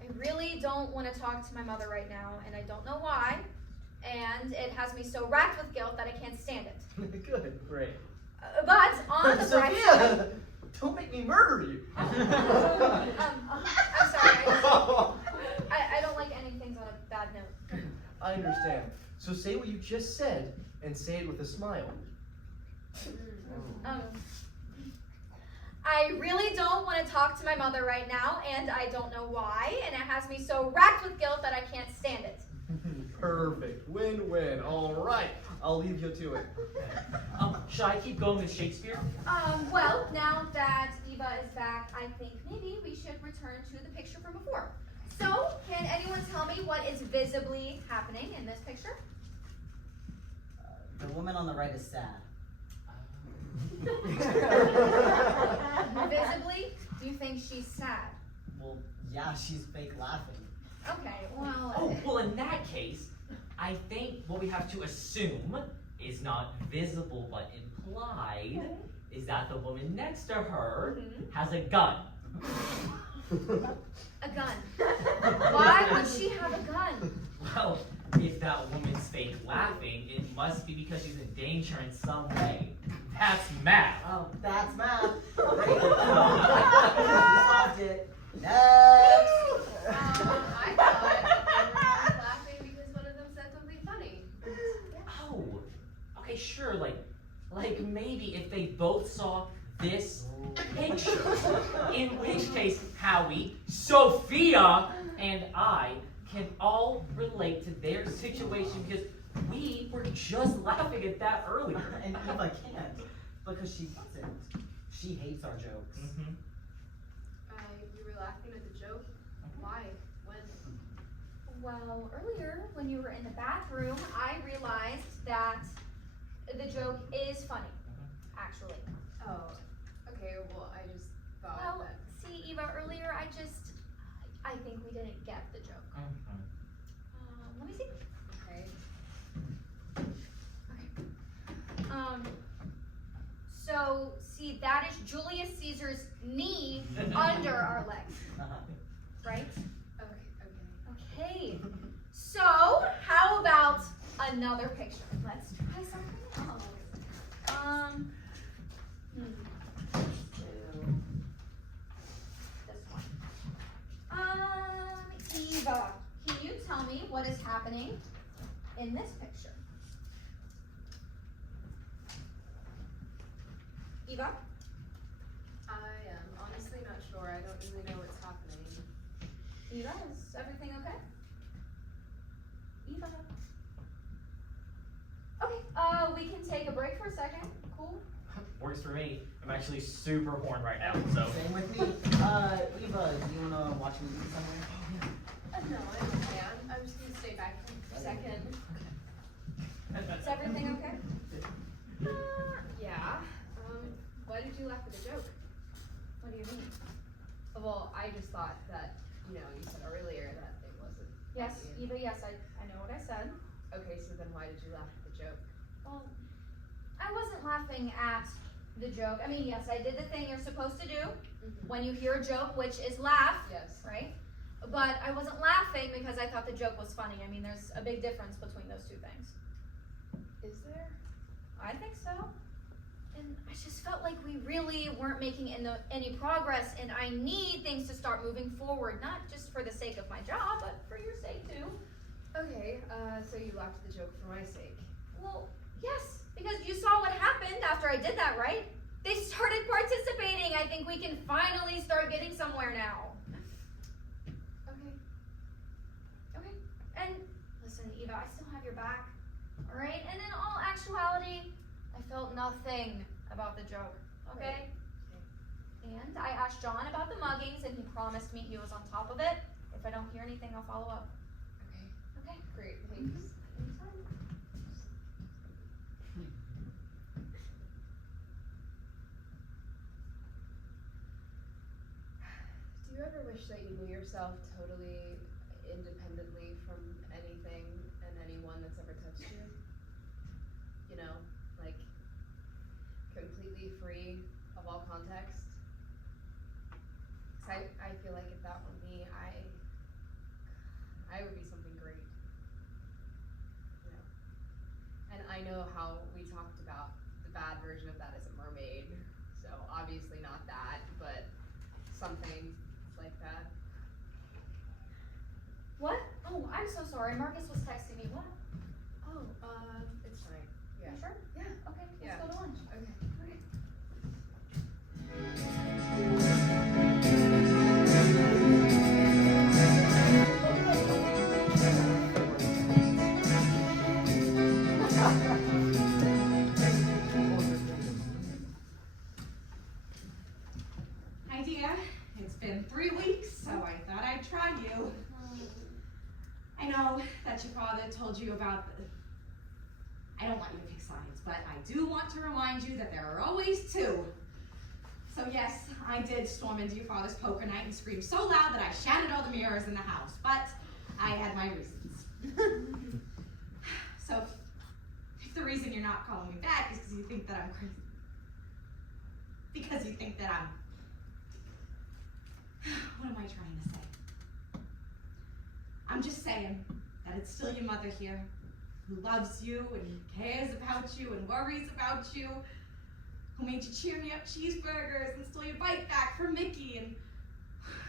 I really don't want to talk to my mother right now, and I don't know why, and it has me so racked with guilt that I can't stand it. Good, great. But on the bright side, Sophia, don't make me murder you. I'm sorry, I don't like ending things on a bad note. I understand. So say what you just said and say it with a smile. I really don't want to talk to my mother right now, and I don't know why, and it has me so racked with guilt that I can't stand it. Perfect. Win-win. All right. I'll leave you to it. Should I keep going with Shakespeare? Well, now that Eva is back, I think maybe we should return to the picture from before. So, can anyone tell me what is visibly happening in this picture? The woman on the right is sad. Visibly? Do you think she's sad? Well, yeah, she's fake laughing. Okay, well... Oh, well, in that case, I think what we have to assume is not visible but implied is that the woman next to her has a gun. A gun. Why would she have a gun? Well, if that woman's fake laughing, it must be because she's in danger in some way. That's math. Oh, that's math. Great. Solved it. Next. I thought they were laughing because one of them said something funny. Oh, okay, sure. Like maybe if they both saw this picture, in which case Howie, Sophia, and I can all relate to their situation because we were just laughing at that earlier. And Eva can't because she doesn't. She hates our jokes. You were laughing at the joke? Why? When? Well, earlier when you were in the bathroom, I realized that the joke is funny, actually. Oh, okay, well, I just thought Well, that... see, Eva, earlier I think we didn't get the joke. Let me see. Okay. So, see, that is Julius Caesar's knee under our legs, right? Okay. So, how about another picture? Let's try something else. This one. Eva, can you tell me what is happening in this picture? Eva? I am honestly not sure. I don't really know what's happening. Eva, is everything okay? Eva? Okay, we can take a break for a second. Cool. Works for me. I'm actually super horned right now, so. Same with me. Eva, do you wanna watch me eat somewhere? No, I don't can. I'm just gonna stay back for a second. Is everything okay? Yeah. Why did you laugh at the joke? What do you mean? Well, I just thought that, you said earlier that it wasn't. Yes, funny. Eva, yes, I know what I said. Okay, so then why did you laugh at the joke? Well, I wasn't laughing at the joke. I mean, yes, I did the thing you're supposed to do when you hear a joke, which is laugh, Yes. right? But I wasn't laughing because I thought the joke was funny. I mean, there's a big difference between those two things. Is there? I think so. And I just felt like we really weren't making any progress, and I need things to start moving forward, not just for the sake of my job, but for your sake too. Okay, so you laughed at the joke for my sake. Well, yes, because you saw what happened after I did that, right? They started participating. I think we can finally start getting somewhere now. Okay. And listen, Eva, I still have your back, all right? And in all actuality, I felt nothing about the joke, okay? And I asked John about the muggings, and he promised me he was on top of it. If I don't hear anything, I'll follow up. Okay? Great, thanks. Do you ever wish that you knew yourself totally independently from anything and anyone that's ever touched you? You know, like completely free of all context? 'Cause I feel like if that were me, I would be something great. You know? And I know how we talked about the bad version of that as a mermaid, so obviously not that, but something like that. What? Oh, I'm so sorry. Marcus was texting me. What? Oh, it's fine. Yeah. You sure? Yeah. Okay, let's Yeah. go to lunch. Okay. Hi, dear. It's been 3 weeks, so I thought I'd try you. I know that your father told you about the... I don't want you to pick sides, but I do want to remind you that there are always two. So yes, I did storm into your father's poker night and scream so loud that I shattered all the mirrors in the house, but I had my reasons. So if the reason you're not calling me back is because you think that I'm crazy, because you think that I'm... What am I trying to say? I'm just saying that it's still your mother here, who loves you and cares about you and worries about you, who made you cheer me up cheeseburgers and stole your bike back from Mickey and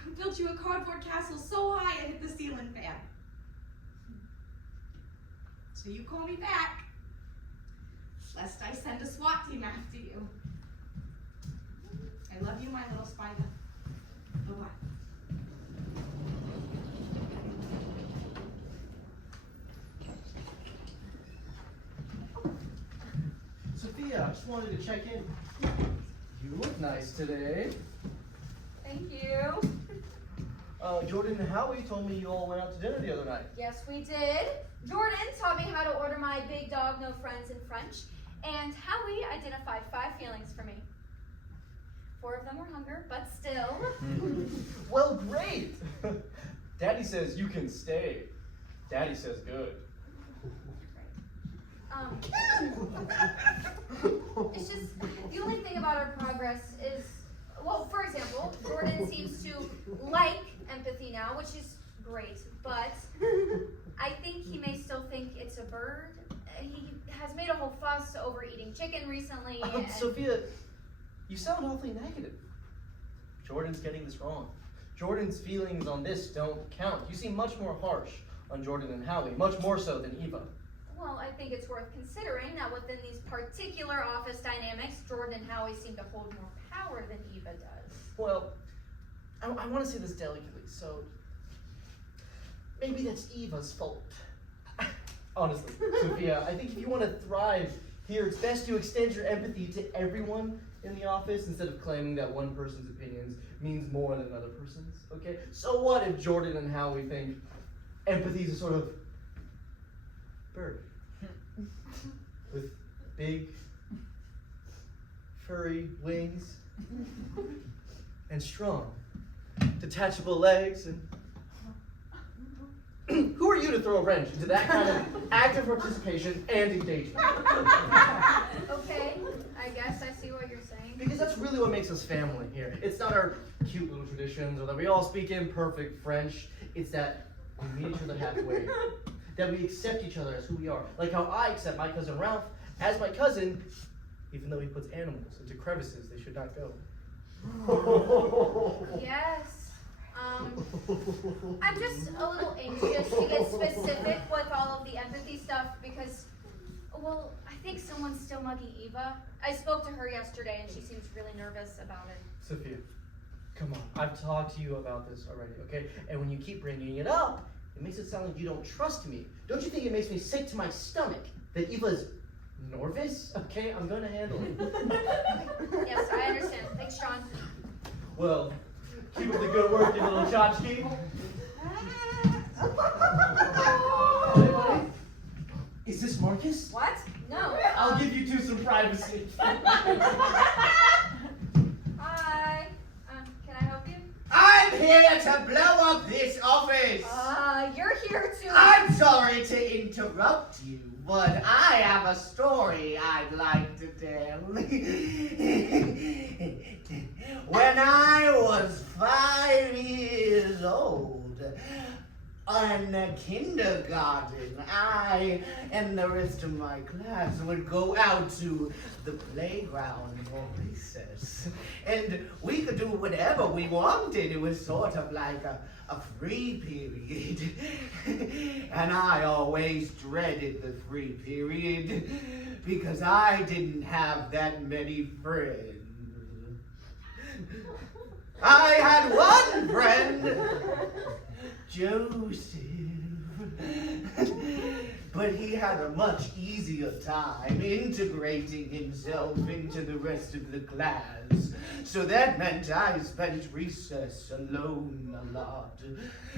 who built you a cardboard castle so high it hit the ceiling fan. So you call me back, lest I send a SWAT team after you. I love you, my little spider. Bye-bye. Sophia, I just wanted to check in. You look nice today. Thank you. Jordan and Howie told me you all went out to dinner the other night. Yes, we did. Jordan taught me how to order my big dog, no friends in French, and Howie identified 5 feelings for me. 4 of them were hunger, but still. Well, great. Daddy says you can stay. Daddy says good. It's just, the only thing about our progress is, well, for example, Jordan seems to like empathy now, which is great, but I think he may still think it's a bird. He has made a whole fuss over eating chicken recently. And... Sophia, you sound awfully negative. Jordan's getting this wrong. Jordan's feelings on this don't count. You seem much more harsh on Jordan and Howie, much more so than Eva. Well, I think it's worth considering that within these particular office dynamics, Jordan and Howie seem to hold more power than Eva does. Well, I want to say this delicately, so maybe that's Eva's fault. Honestly, Sophia, I think if you want to thrive here, it's best you extend your empathy to everyone in the office instead of claiming that one person's opinions means more than another person's, okay? So what if Jordan and Howie think empathy is a sort of bird with big, furry wings and strong, detachable legs and... Who are you to throw a wrench into that kind of active participation and engagement? Okay, I guess I see what you're saying. Because that's really what makes us family here. It's not our cute little traditions or that we all speak imperfect French. It's that we meet each other halfway. That we accept each other as who we are. Like how I accept my cousin Ralph as my cousin, even though he puts animals into crevices they should not go. Yes. I'm just a little anxious to get specific with all of the empathy stuff because, well, I think someone's still mugging Eva. I spoke to her yesterday and she seems really nervous about it. Sophia, come on. I've talked to you about this already, okay? And when you keep bringing it up, it makes it sound like you don't trust me. Don't you think it makes me sick to my stomach that Eva's nervous? Okay, I'm gonna handle it. Yes, I understand. Thanks, Sean. Well, keep up the good work, you little tchotchke. Is this Marcus? What? No. I'll give you two some privacy. Hi. Can I help you? I'm here to blow up this office! You're here to... I'm sorry to interrupt you, but I have a story I'd like to tell. When I was 5 years old, in kindergarten, I and the rest of my class would go out to the playground for recess. And we could do whatever we wanted. It was sort of like a free period. And I always dreaded the free period because I didn't have that many friends. I had one friend, Joseph, but he had a much easier time integrating himself into the rest of the class. So that meant I spent recess alone a lot.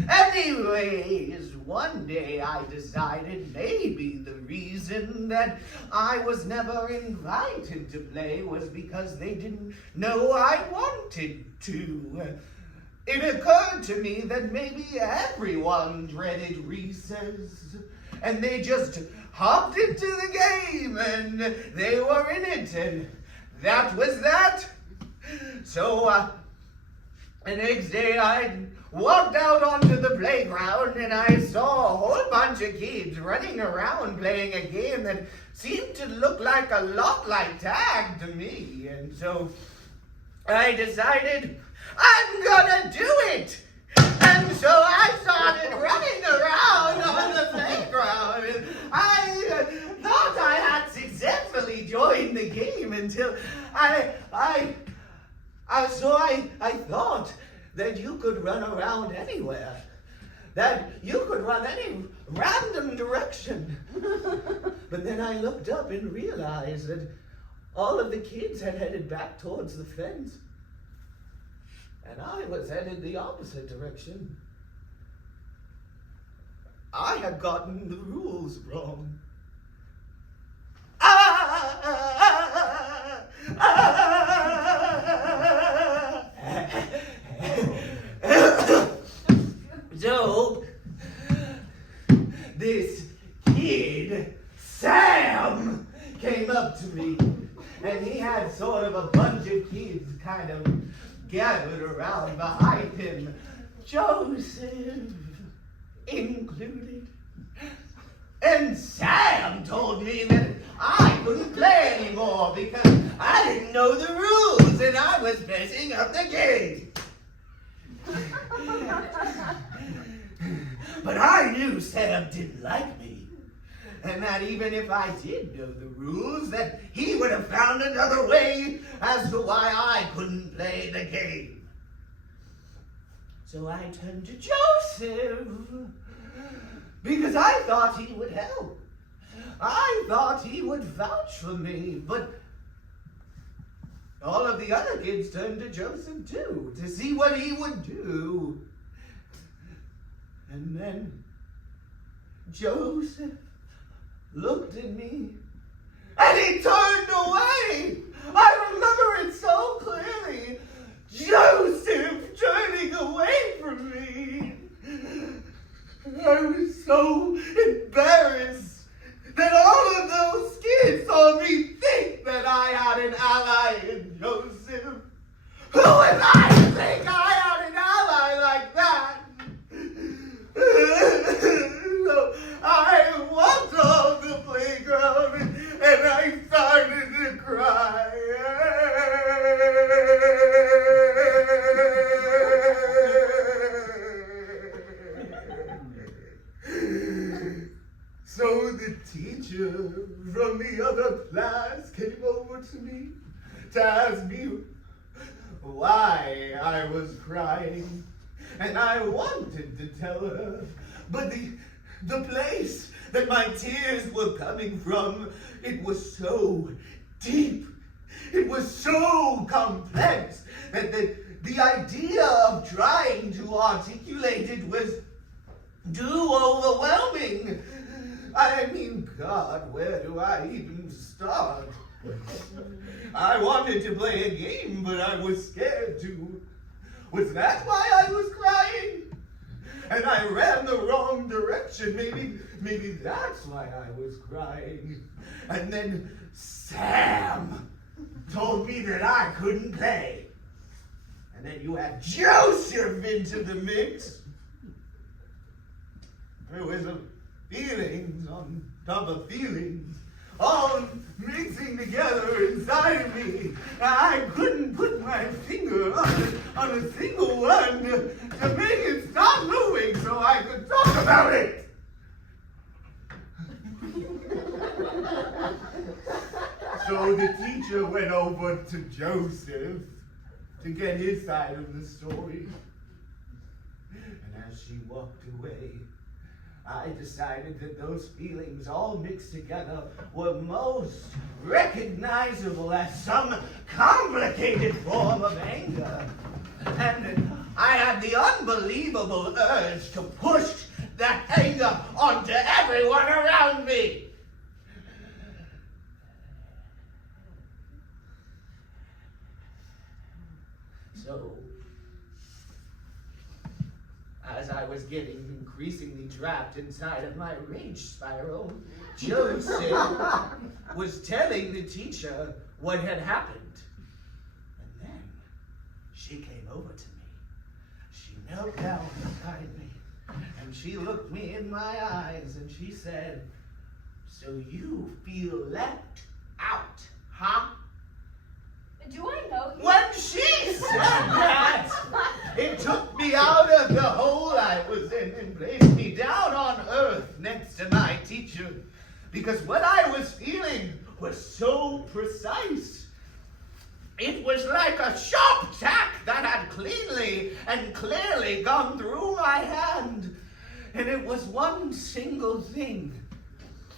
Anyways, one day I decided maybe the reason that I was never invited to play was because they didn't know I wanted to. It occurred to me that maybe everyone dreaded recess, and they just hopped into the game, and they were in it, and that was that. So, the next day I walked out onto the playground, and I saw a whole bunch of kids running around playing a game that seemed to look like a lot like tag to me, and so I decided I'm gonna do it! And so I started running around on the playground, and I thought I had successfully joined the game until I thought that you could run around anywhere, that you could run any random direction. But then I looked up and realized that all of the kids had headed back towards the fence. And I was headed the opposite direction. I had gotten the rules wrong. So, this kid, Sam, came up to me, and he had sort of a bunch of kids kind of gathered around behind him, Joseph included. And Sam told me that I couldn't play anymore because I didn't know the rules and I was messing up the game. But I knew Sam didn't like me, and that even if I did know the rules, that he would have found another way as to why I couldn't play the game. So I turned to Joseph, because I thought he would help. I thought he would vouch for me, but all of the other kids turned to Joseph too, to see what he would do. And then Joseph looked at me, and he turned away. I remember it so clearly. Joseph turning away from me. I was so embarrassed that all of those kids saw me think that I had an ally in Joseph. Who was I to think I had an ally like that? So I walked off the playground and I started asked me why I was crying, and I wanted to tell her, but the place that my tears were coming from, it was so deep, it was so complex, that the idea of trying to articulate it was too overwhelming. I mean, God, where do I even start? I wanted to play a game, but I was scared to. Was that why I was crying? And I ran the wrong direction. Maybe that's why I was crying. And then Sam told me that I couldn't play. And then you add Joseph into the mix. There was a feelings on top of feelings, all mixing together inside of me. I couldn't put my finger on a single one to make it stop moving so I could talk about it. So the teacher went over to Joseph to get his side of the story. And as she walked away, I decided that those feelings all mixed together were most recognizable as some complicated form of anger. And I had the unbelievable urge to push that anger onto everyone around me. So, as I was getting increasingly trapped inside of my rage spiral, Joseph was telling the teacher what had happened. And then she came over to me. She knelt down beside me, and she looked me in my eyes, and she said, "So you feel left out, huh?" Do I know you? When she said that, it took me out of the hole I was in and placed me down on earth next to my teacher, because what I was feeling was so precise. It was like a sharp tack that had cleanly and clearly gone through my hand, and it was one single thing.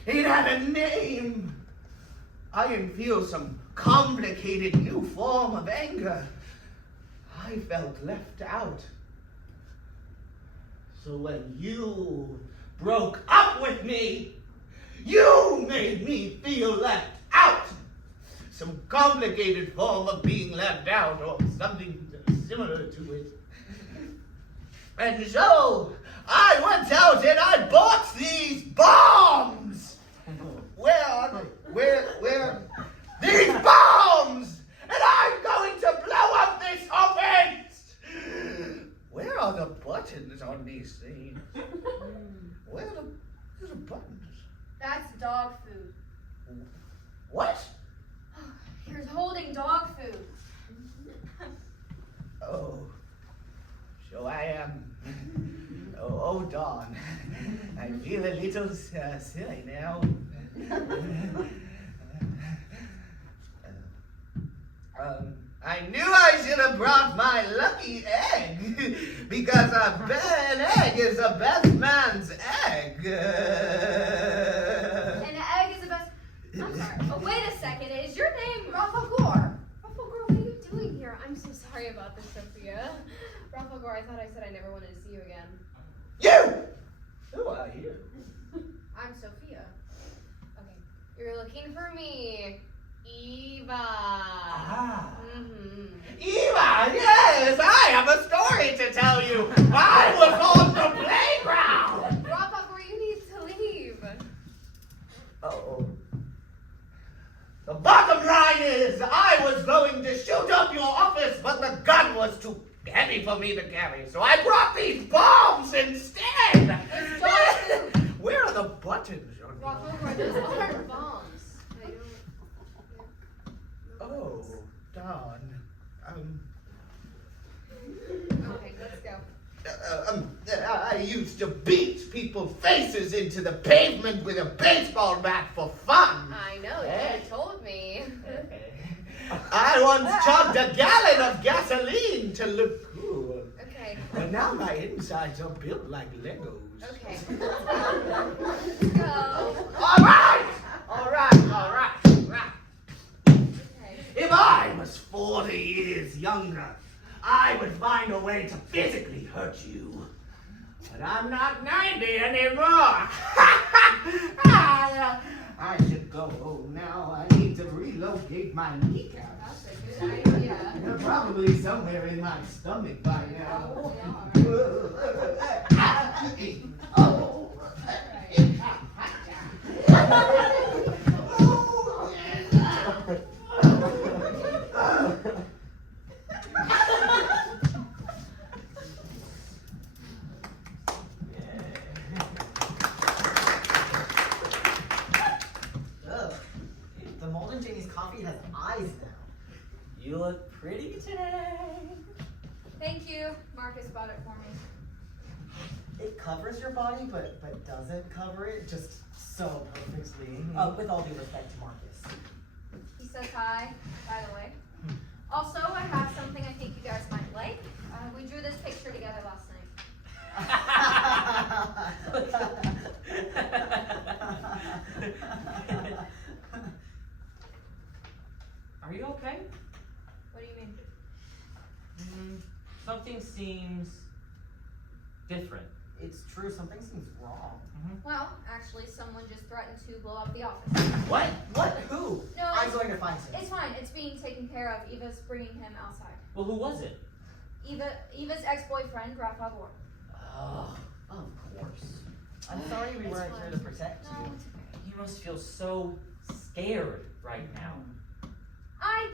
It had a name. I didn't feel some complicated new form of anger. I felt left out. So when you broke up with me, you made me feel left out. Some complicated form of being left out, or something similar to it. And so I went out and I bought these bombs. Where are they? Where? These bombs! And I'm going to blow up this office! Where are the buttons on these things? Where are the buttons? That's dog food. What? You're holding dog food. Oh, so I am. Oh, Dawn. I feel a little silly now. I knew I should have brought my lucky egg, because a an egg is the best man's egg. An egg is the best. I'm sorry. Oh, wait a second. Is your name Rapagor? Rapagor, what are you doing here? I'm so sorry about this, Sophia. Rapagor, I thought I said I never wanted to see you again. You! Who are you? I'm Sophia. Okay, you're looking for me. Eva. Ah. Mm-hmm. Eva, yes, I have a story to tell you. I was on the playground. Rapagor, you need to leave. Uh-oh. The bottom line is, I was going to shoot up your office, but the gun was too heavy for me to carry, so I brought these bombs instead. Where are the buttons? Rapagor, those aren't bombs. Oh, Dawn. Okay, let's go. I used to beat people's faces into the pavement with a baseball bat for fun. I know, you told me. I once chugged a gallon of gasoline to look cool. Okay. But now my insides are built like Legos. Okay. Let's go. All right! If I was 40 years younger, I would find a way to physically hurt you. But I'm not 90 anymore. I should go home now. I need to relocate my kneecap. That's a good idea. They're probably somewhere in my stomach by now. Oh. Ugh. The Molden Janie's coffee has eyes now. You look pretty today. Thank you. Marcus bought it for me. It covers your body, but doesn't cover it just so perfectly. With all due respect to Marcus. He says hi, by the way. Also, I have something I think you guys might like. We drew this picture together last night. Are you okay? What do you mean? Something seems different. It's true, something seems wrong. Well, actually, someone just threatened to blow up the office. What? What? Who? No, I'm going to find him. It's fine. It's being taken care of. Eva's bringing him outside. Well, who was it? Eva's ex-boyfriend, Rafa Gore. Oh, of course. I'm sorry we weren't here to protect No, you. it's okay. You must feel so scared right now. I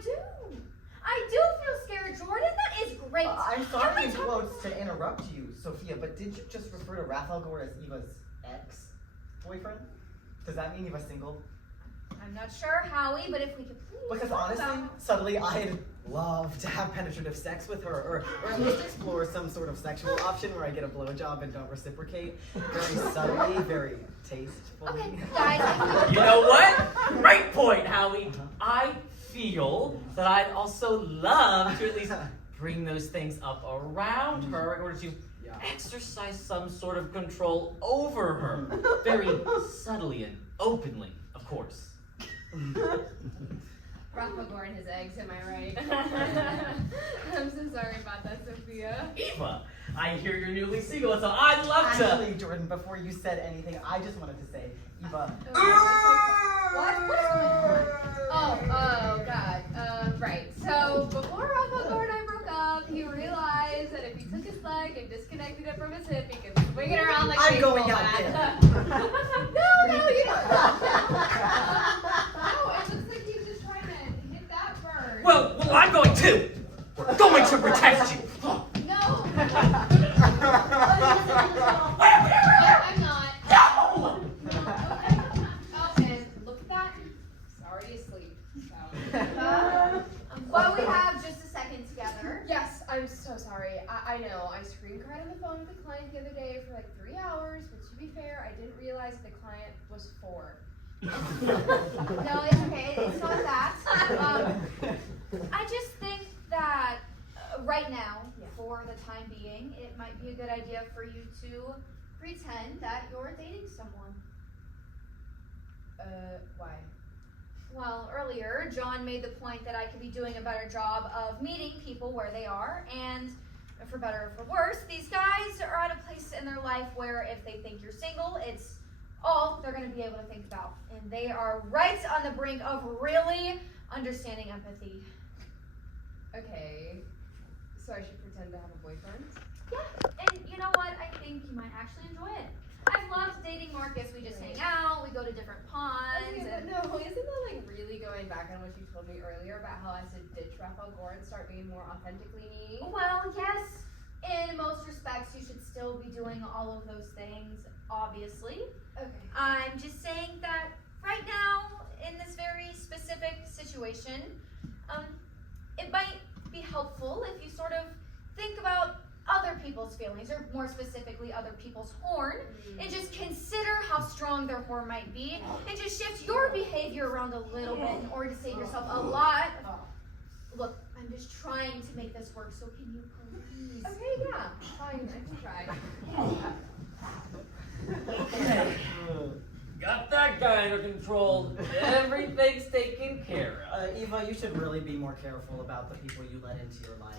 do feel scared, Jordan. That is great. I'm Can sorry, we talk- quotes, to interrupt you, Sophia, but did you just refer to Rafael Gore as Eva's ex-boyfriend? Does that mean Eva's single? I'm not sure, Howie, but if we could please Because talk honestly, about... suddenly I'd love to have penetrative sex with her, or at least explore some sort of sexual option where I get a blowjob and don't reciprocate. Very subtly, very tastefully. Okay, guys, I You know what? Great point, Howie. I feel that I'd also love to at least bring those things up around her in order to exercise some sort of control over her. Very subtly and openly, of course. Rafa Gore and his eggs, am I right? I'm so sorry about that, Sophia. Eva, I hear you're newly single, so I'd love to. Actually, Jordan, before you said anything, I just wanted to say, Eva. What? What is going on? Oh, God. Right. So, before Rafa Gore and I broke up, he realized that if he took his leg and disconnected it from his hip, he could swing it around like a I'm baseball going out bat. there. No, you don't. No, it looks like he's just trying to hit that bird. Well, I'm going too. We're going to protect you. No. I'm not. No! Oh, and look at that. He's already asleep. So. Well, we have just a second together. Yes, I'm so sorry. I know. I scream cried on the phone with the client the other day for like 3 hours, but to be fair, I didn't realize the client was 4. No, it's okay. It's not that. I just think that right now, for the time being, it might be a good idea for you to pretend that you're dating someone. Why? Well, earlier, John made the point that I could be doing a better job of meeting people where they are, and for better or for worse, these guys are at a place in their life where if they think you're single, it's all they're going to be able to think about. And they are right on the brink of really understanding empathy. Okay. So I should pretend to have a boyfriend? Yeah, and you know what? I think you might actually enjoy it. I've loved dating Marcus. We just hang out, we go to different ponds. Okay, but And no, isn't that like really going back on what you told me earlier about how I should ditch Rafa Gore and start being more authentically me? Well, yes, in most respects, you should still be doing all of those things, obviously. Okay. I'm just saying that right now, in this very specific situation, it might be helpful if you sort of think about other people's feelings, or more specifically, other people's horn, and just consider how strong their horn might be, and just shift your behavior around a little bit in order to save yourself a lot. Look, I'm just trying to make this work, so can you please? Okay, yeah, fine, I can try. Okay. Got that guy under control. Everything's taken care of. Eva, you should really be more careful about the people you let into your life.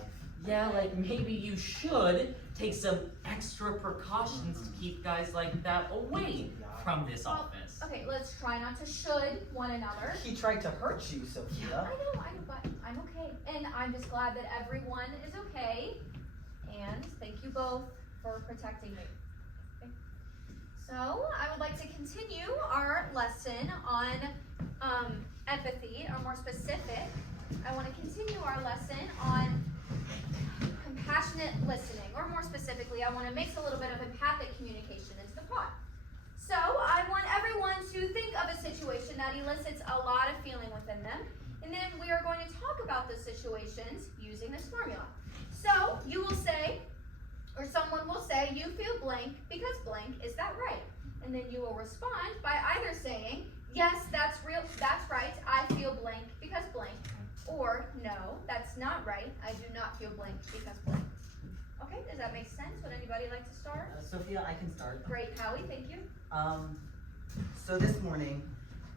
Yeah, like maybe you should take some extra precautions to keep guys like that away from this office. Okay, let's try not to should one another. He tried to hurt you, Sophia. I know, but I'm okay. And I'm just glad that everyone is okay. And thank you both for protecting me. Okay. So, I would like to continue our lesson on empathy, or more specific, I want to continue our lesson on compassionate listening, or more specifically, I want to mix a little bit of empathic communication into the pot. So, I want everyone to think of a situation that elicits a lot of feeling within them, and then we are going to talk about those situations using this formula. So, you will say, or someone will say, you feel blank because blank, is that right? And then you will respond by either saying, yes, that's right, I feel blank because blank, or no, that's not right, I do not feel blank because blank. Okay, does that make sense? Would anybody like to start? Sophia, I can start. Great, Howie, thank you. So this morning,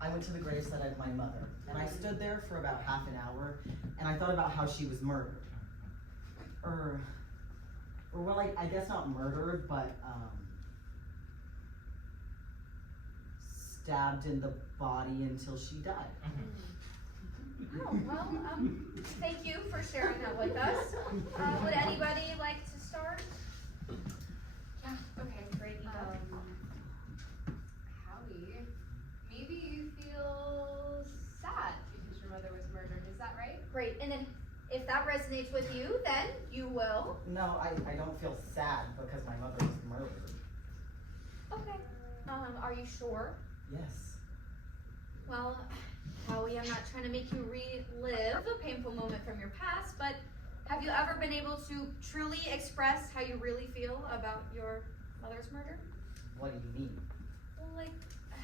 I went to the gravesite of my mother, and I stood there for about half an hour, and I thought about how she was murdered. Or well, I guess not murdered, but, stabbed in the body until she died. Oh, well, thank you for sharing that with us. Would anybody like to start? Yeah, okay, great. Howie, maybe you feel sad because your mother was murdered, is that right? Great, and then if that resonates with you, then you will. No, I don't feel sad because my mother was murdered. Okay. Are you sure? Yes. Well, Howie, I'm not trying to make you relive a painful moment from your past, but have you ever been able to truly express how you really feel about your mother's murder? What do you mean? Well, like,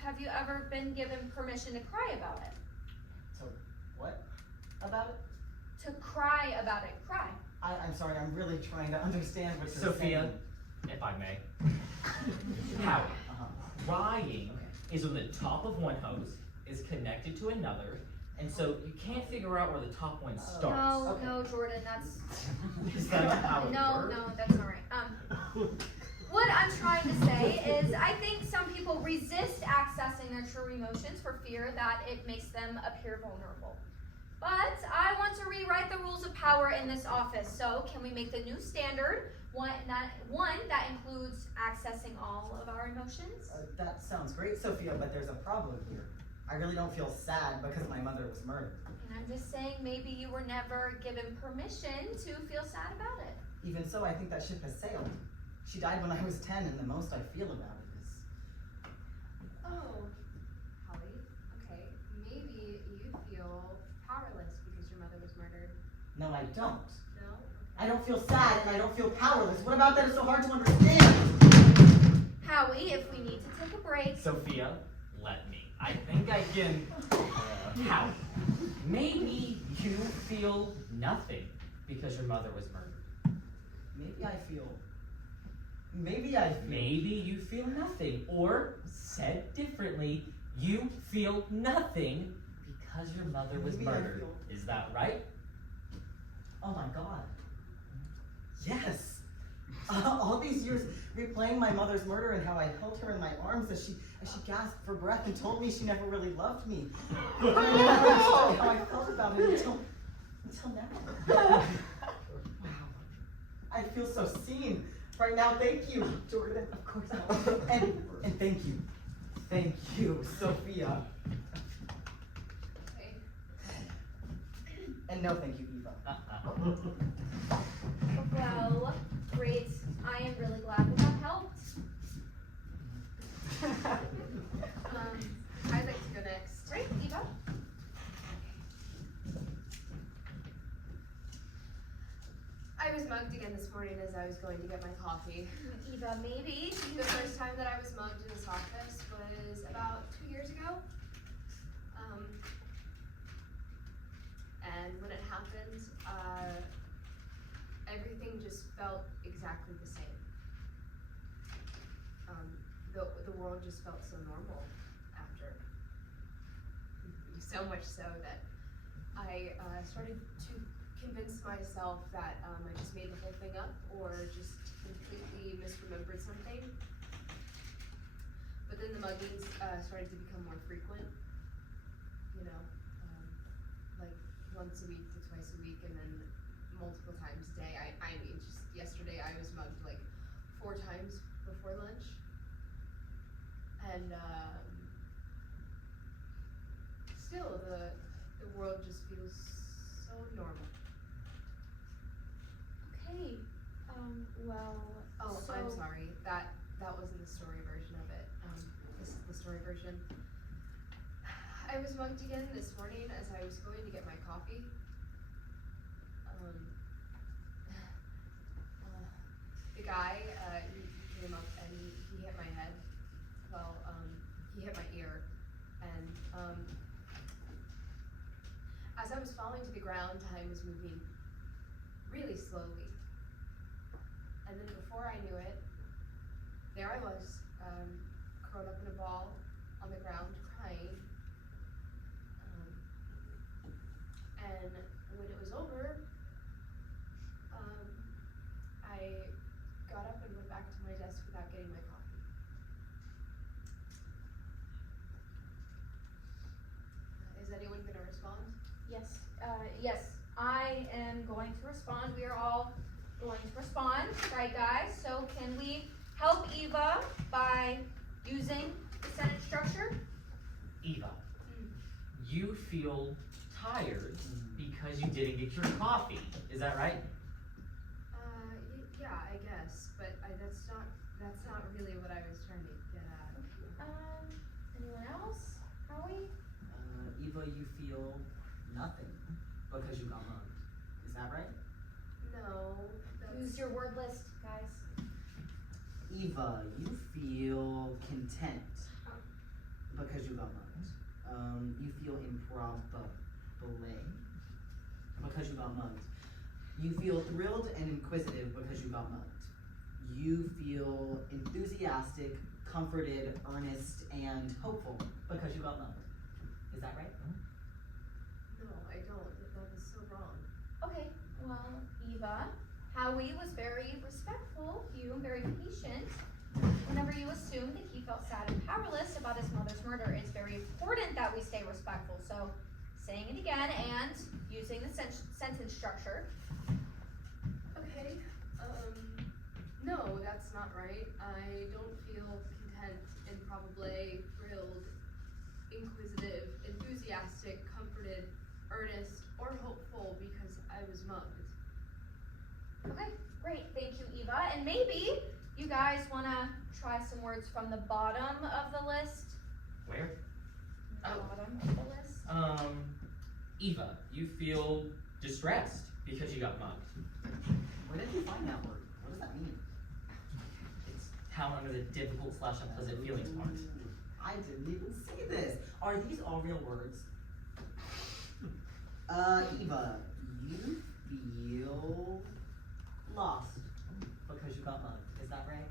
have you ever been given permission to cry about it? So, what about it? To cry about it. Cry. I'm sorry, I'm really trying to understand what you're Sophia, if I may. Howie, crying is when the top of one hose is connected to another, and so you can't figure out where the top one starts. No, Jordan, that's... Is that how it works? No, that's not right. What I'm trying to say is I think some people resist accessing their true emotions for fear that it makes them appear vulnerable. But I want to rewrite the rules of power in this office, so can we make the new standard one that includes accessing all of our emotions? That sounds great, Sophia, but there's a problem here. I really don't feel sad because my mother was murdered. And I'm just saying maybe you were never given permission to feel sad about it. Even so, I think that ship has sailed. She died when I was 10, and the most I feel about it is... Oh, Holly, okay, maybe you feel powerless because your mother was murdered. No, I don't. No? I don't feel sad, and I don't feel powerless. What about that is so hard to understand? Howie, if we need to take a break... Sophia, let me. I think I can... Howie, maybe you feel nothing because your mother was murdered. Maybe I feel... Maybe you feel nothing. Or, said differently, you feel nothing because your mother was murdered. Is that right? Oh my God. Yes. All these years replaying my mother's murder and how I held her in my arms as she gasped for breath and told me she never really loved me. I never understood how I felt about it until now. Wow. I feel so seen right now. Thank you, Jordan. Of course not. And thank you. Thank you, Sophia. Okay. And no thank you, Eva. Well, great. I am really glad that helped. I'd like to go next. Great, Eva. I was mugged again this morning as I was going to get my coffee. Eva, maybe. The first time that I was mugged in this office was about 2 years ago. And when it happened, everything just felt exactly the same. The world just felt so normal after. So much so that I started to convince myself that I just made the whole thing up or just completely misremembered something. But then the muggings started to become more frequent, you know, like once a week to twice a week, and then multiple times a day. I mean, just yesterday I was mugged like 4 times before lunch. And still, the world just feels so normal. Okay. Well. Oh, so... I'm sorry. That wasn't the story version of it. This is the story version. I was mugged again this morning as I was going to get my coffee. The guy, he came up and he hit my head. Well, he hit my ear, and as I was falling to the ground, time was moving really slowly. And then before I knew it, there I was, curled up in a ball on the ground, crying. And when it was over, I got up and went back to my desk without getting my coffee. Is anyone going to respond? Yes. Yes. I am going to respond. We are all going to respond, right, guys? So can we help Eva by using the sentence structure? Eva, you feel tired because you didn't get your coffee. Is that right? Yeah, I guess, but that's not really what I was trying to get at. Anyone else? Howie? Eva, you feel nothing because you got mugged. Is that right? No. Use your word list, guys. Eva, you feel content because you got mugged. You feel improbable because you got mugged. You feel thrilled and inquisitive because you got mugged. You feel enthusiastic, comforted, earnest, and hopeful because you got mugged. Is that right? No, I don't. That is so wrong. Okay, well, Eva, Howie was very respectful of you and very patient. Whenever you assumed that he felt sad and powerless about his mother's murder, it's very important that we stay respectful. So, saying it again and using the sentence structure. Okay. No, that's not right. I don't feel content, improbable, thrilled, inquisitive, enthusiastic, comforted, earnest, or hopeful because I was mugged. Okay, great. Thank you, Eva. And maybe you guys want to try some words from the bottom of the list? Where? Bottom of the list. Eva, you feel distressed because you got mugged. Where did you find that word? What does that mean? It's down under the difficult / unpleasant feelings part. I didn't even say this. Are these all real words? Eva, you feel lost because you got mugged. Is that right?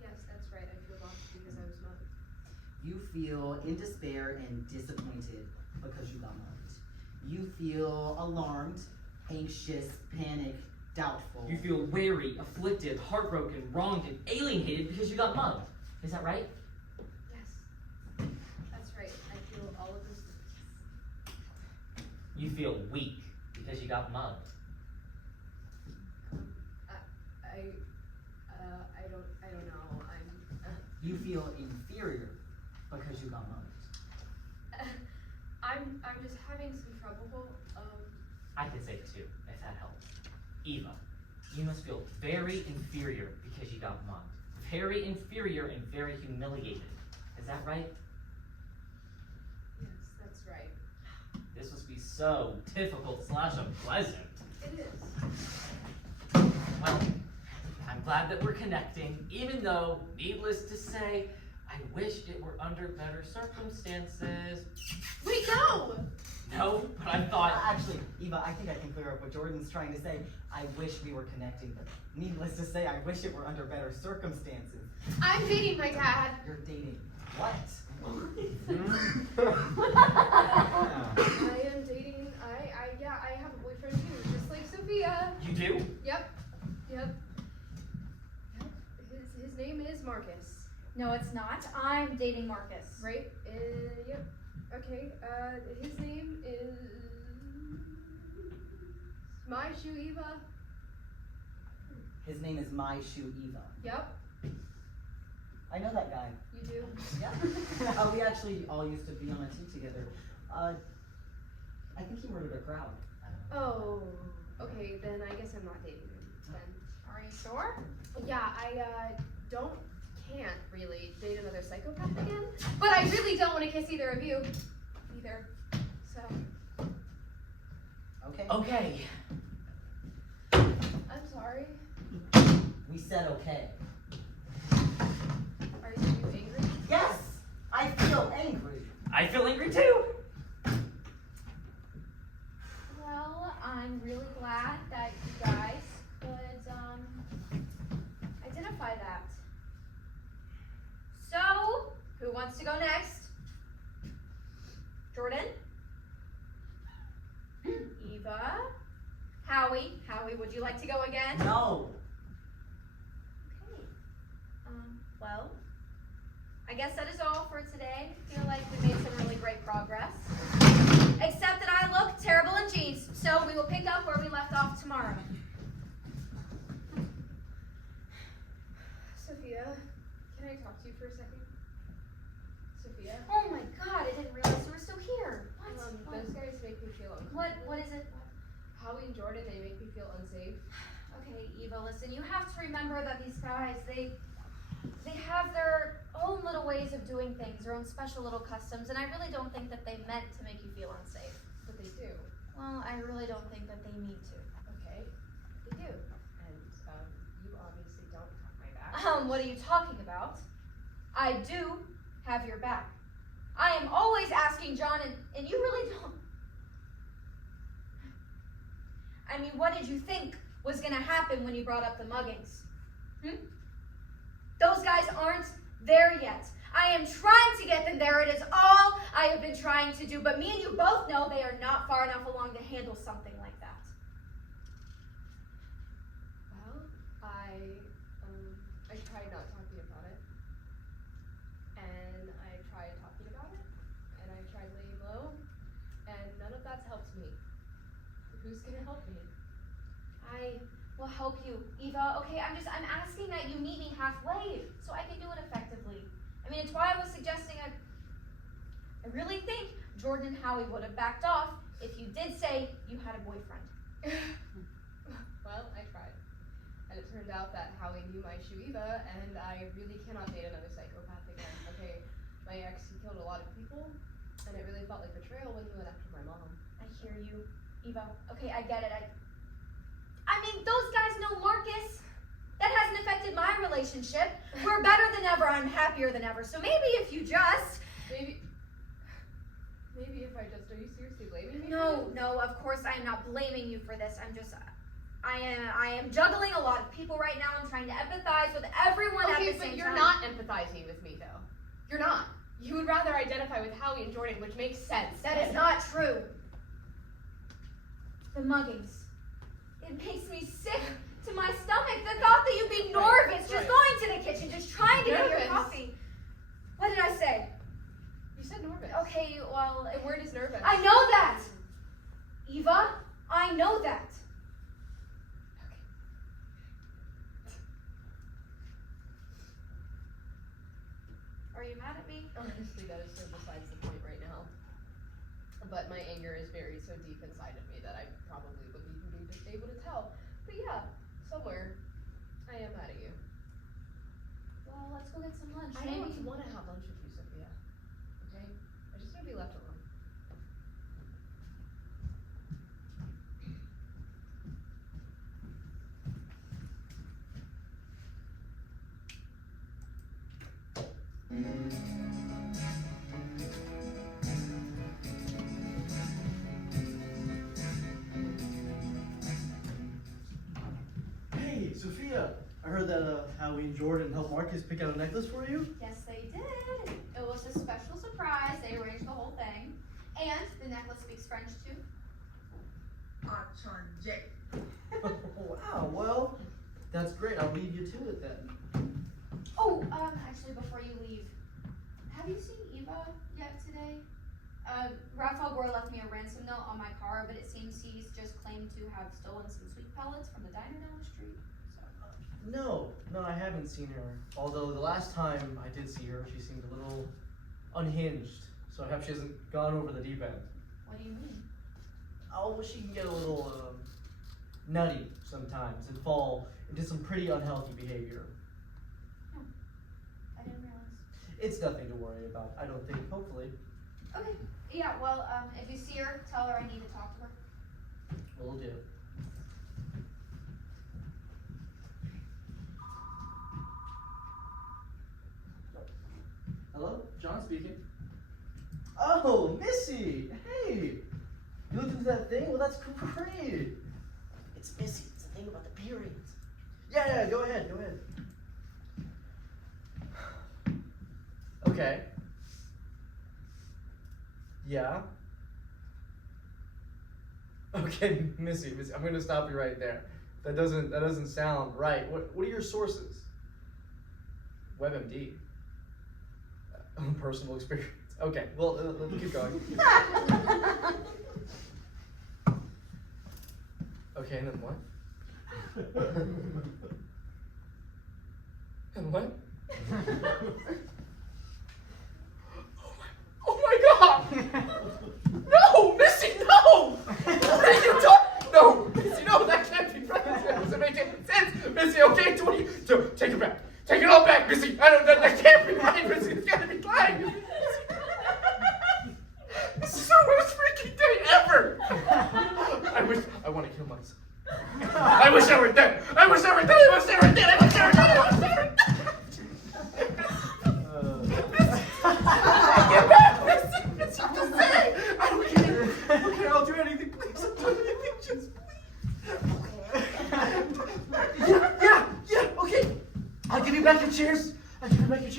Yes, that's right. I feel lost because I was mugged. You feel in despair and disappointed because you got mugged. You feel alarmed, anxious, panicked, doubtful. You feel weary, afflicted, heartbroken, wronged, and alienated because you got mugged. Is that right? Yes, that's right. I feel all of those things. You feel weak because you got mugged. I don't know. You feel inferior because you got mugged. I'm just having some trouble. I can say it too, if that helps. Eva, you must feel very inferior because you got mugged. Very inferior and very humiliated. Is that right? Yes, that's right. This must be so difficult / unpleasant. It is. Well, I'm glad that we're connecting, even though, needless to say, I I wish it were under better circumstances. Wait, no! No, but I thought. Actually, Eva, I think I can clear up what Jordan's trying to say. I wish we were connecting, but needless to say, I wish it were under better circumstances. I'm dating my dad. You're dating what? I am dating. I have a boyfriend too, just like Sophia. You do? Yep. His name is Marcus. No, it's not. I'm dating Marcus. Right? Yep. Okay. His name is My Shoe Eva. His name is My Shoe Eva. Yep. I know that guy. You do. Yeah. We actually all used to be on a team together. I think he murdered a crowd. Oh. Okay. Then I guess I'm not dating him. Then. Are you sure? Yeah. I can't really date another psychopath again. But I really don't want to kiss either of you. Either. So. Okay. Okay. I'm sorry. We said okay. Are you angry? Yes! I feel angry. I feel angry too. Well, I'm really glad that you guys could identify that. So, who wants to go next? Jordan? Eva? Howie? Howie, would you like to go again? No. Okay. Well, I guess that is all for today. I feel like we made some really great progress. Except that I look terrible in jeans, so we will pick up where we left off tomorrow. Sophia, can I talk to you for a second? Sophia? Oh my god, I didn't realize you were still here. What? Those guys make me feel uncomfortable. What is it? Howie and Jordan, they make me feel unsafe. Okay, Eva, listen, you have to remember that these guys, they have their own little ways of doing things, their own special little customs, and I really don't think that they meant to make you feel unsafe. But they do. Well, I really don't think that they mean to. Okay, they do. And you obviously don't have my back. What are you talking about? I do have your back. I am always asking John, and you really don't. I mean, what did you think was gonna happen when you brought up the muggings? Those guys aren't there yet. I am trying to get them there. It is all I have been trying to do, but me and you both know they are not far enough along to handle something like that. Well, I tried not talking about it. And I tried talking about it. And I tried laying low. And none of that's helped me. Who's gonna help me? I will help you, Eva. Okay, I'm asking that you meet me halfway so I can do it effectively. I mean, it's why I was suggesting I really think Jordan and Howie would have backed off if you did say you had a boyfriend. Well, I tried. And it turned out that Howie knew my shoe Eva, and I really cannot date another psychopath again. Okay, my ex, he killed a lot of people, and it really felt like betrayal when he went after my mom. I hear you, Eva. Okay, I get it. I mean, those guys know Marcus. That hasn't affected my relationship. We're better than ever. I'm happier than ever. So maybe if you just... Maybe if I just... Are you seriously blaming me? No, of course I am not blaming you for this. I am juggling a lot of people right now. I'm trying to empathize with everyone at the same time. Okay, but you're not empathizing with me, though. You're not. You would rather identify with Howie and Jordan, which makes sense. That is not true. The muggings. It makes me sick to my stomach. The thought that you'd be nervous just going to the kitchen, just trying to get your coffee. What did I say? You said nervous. Okay, well... The word is nervous. I know that! Eva, I know that. Are you mad at me? Honestly, that is so besides the point right now. But my anger is buried so deep inside of me that I probably wouldn't even be able to tell. But yeah, somewhere, I am mad at you. Well, let's go get some lunch. I don't want to have lunch with you, Sophia. Okay? I just want to be left alone. heard that Howie and Jordan helped Marcus pick out a necklace for you? Yes, they did. It was a special surprise. They arranged the whole thing. And the necklace speaks French too. Wow, well, that's great. I'll leave you to it then. Oh, actually, before you leave, have you seen Eva yet today? Raphael Gore left me a ransom note on my car, but it seems he's just claimed to have stolen some sweet pellets from the diner down the street. No, I haven't seen her. Although the last time I did see her, she seemed a little unhinged. So I hope she hasn't gone over the deep end. What do you mean? Oh, well, she can get a little nutty sometimes and fall into some pretty unhealthy behavior. I didn't realize. It's nothing to worry about, I don't think, hopefully. Okay. Yeah, well, if you see her, tell her I need to talk to her. Will do. Hello? John speaking. Oh, Missy! Hey! You looked into that thing? Well, that's great! It's Missy. It's the thing about the periods. Yeah, go ahead. Okay. Yeah? Okay, Missy, I'm gonna stop you right there. That doesn't sound right. What are your sources? WebMD. Personal experience. Okay, well, let's keep going. Okay, and then what? And what? Oh my God! No, Missy, no! What are you talking? No, Missy, no, that can't be right. That doesn't make any sense, Missy. Okay, take it back. Take it all back, Missy. That can't be right, Missy. It's gotta be lying. This is the worst freaking day ever. I want to kill myself. I wish I were dead. I wish I were dead. Get back, Missy. It's just to say. I don't care. Okay, I'll do anything. Please, I'll do anything. Just please. Yeah. Okay. I'll give you back your chairs.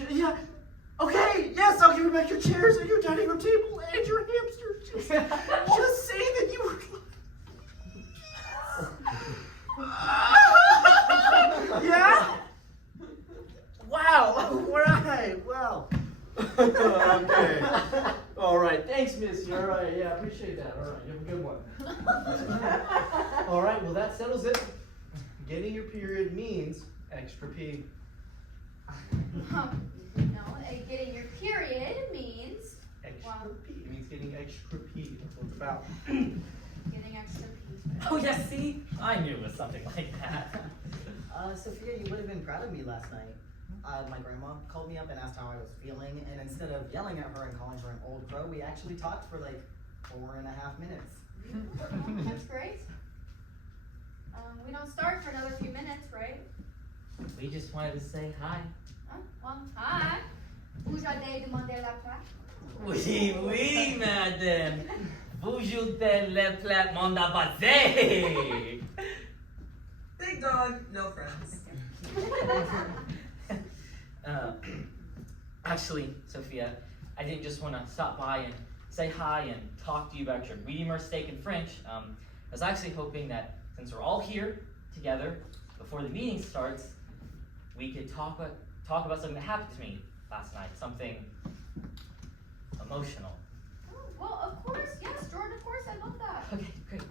Yeah. Okay. Yes, I'll give you back your chairs and your dining room table and your hamster. Just say that you were. Yeah? Wow. All right. Well. Okay. All right. Thanks, Missy. All right. Yeah, appreciate that. All right. You have a good one. All right. Well, that settles it. Getting your period means extra pee. No, getting your period means Extra pee. It means getting extra pee. That's what it's about. getting extra pee. Oh, yeah, see? I knew it was something like that. Sophia, you would have been proud of me last night. My grandma called me up and asked how I was feeling, and instead of yelling at her and calling her an old crow, we actually talked for like 4.5 minutes. That's great. We don't start for another few minutes, right? We just wanted to say hi. Well, hi. Vous allez demander la plaque? Oui, madame. Vous joutez le plat monde à passer. Big dog, no friends. Actually, Sophia, I didn't just want to stop by and say hi and talk to you about your medium rare steak and French. I was actually hoping that since we're all here together before the meeting starts, we could talk about something that happened to me last night, something emotional. Oh, well, of course, yes, Jordan, of course, I love that. Okay, great.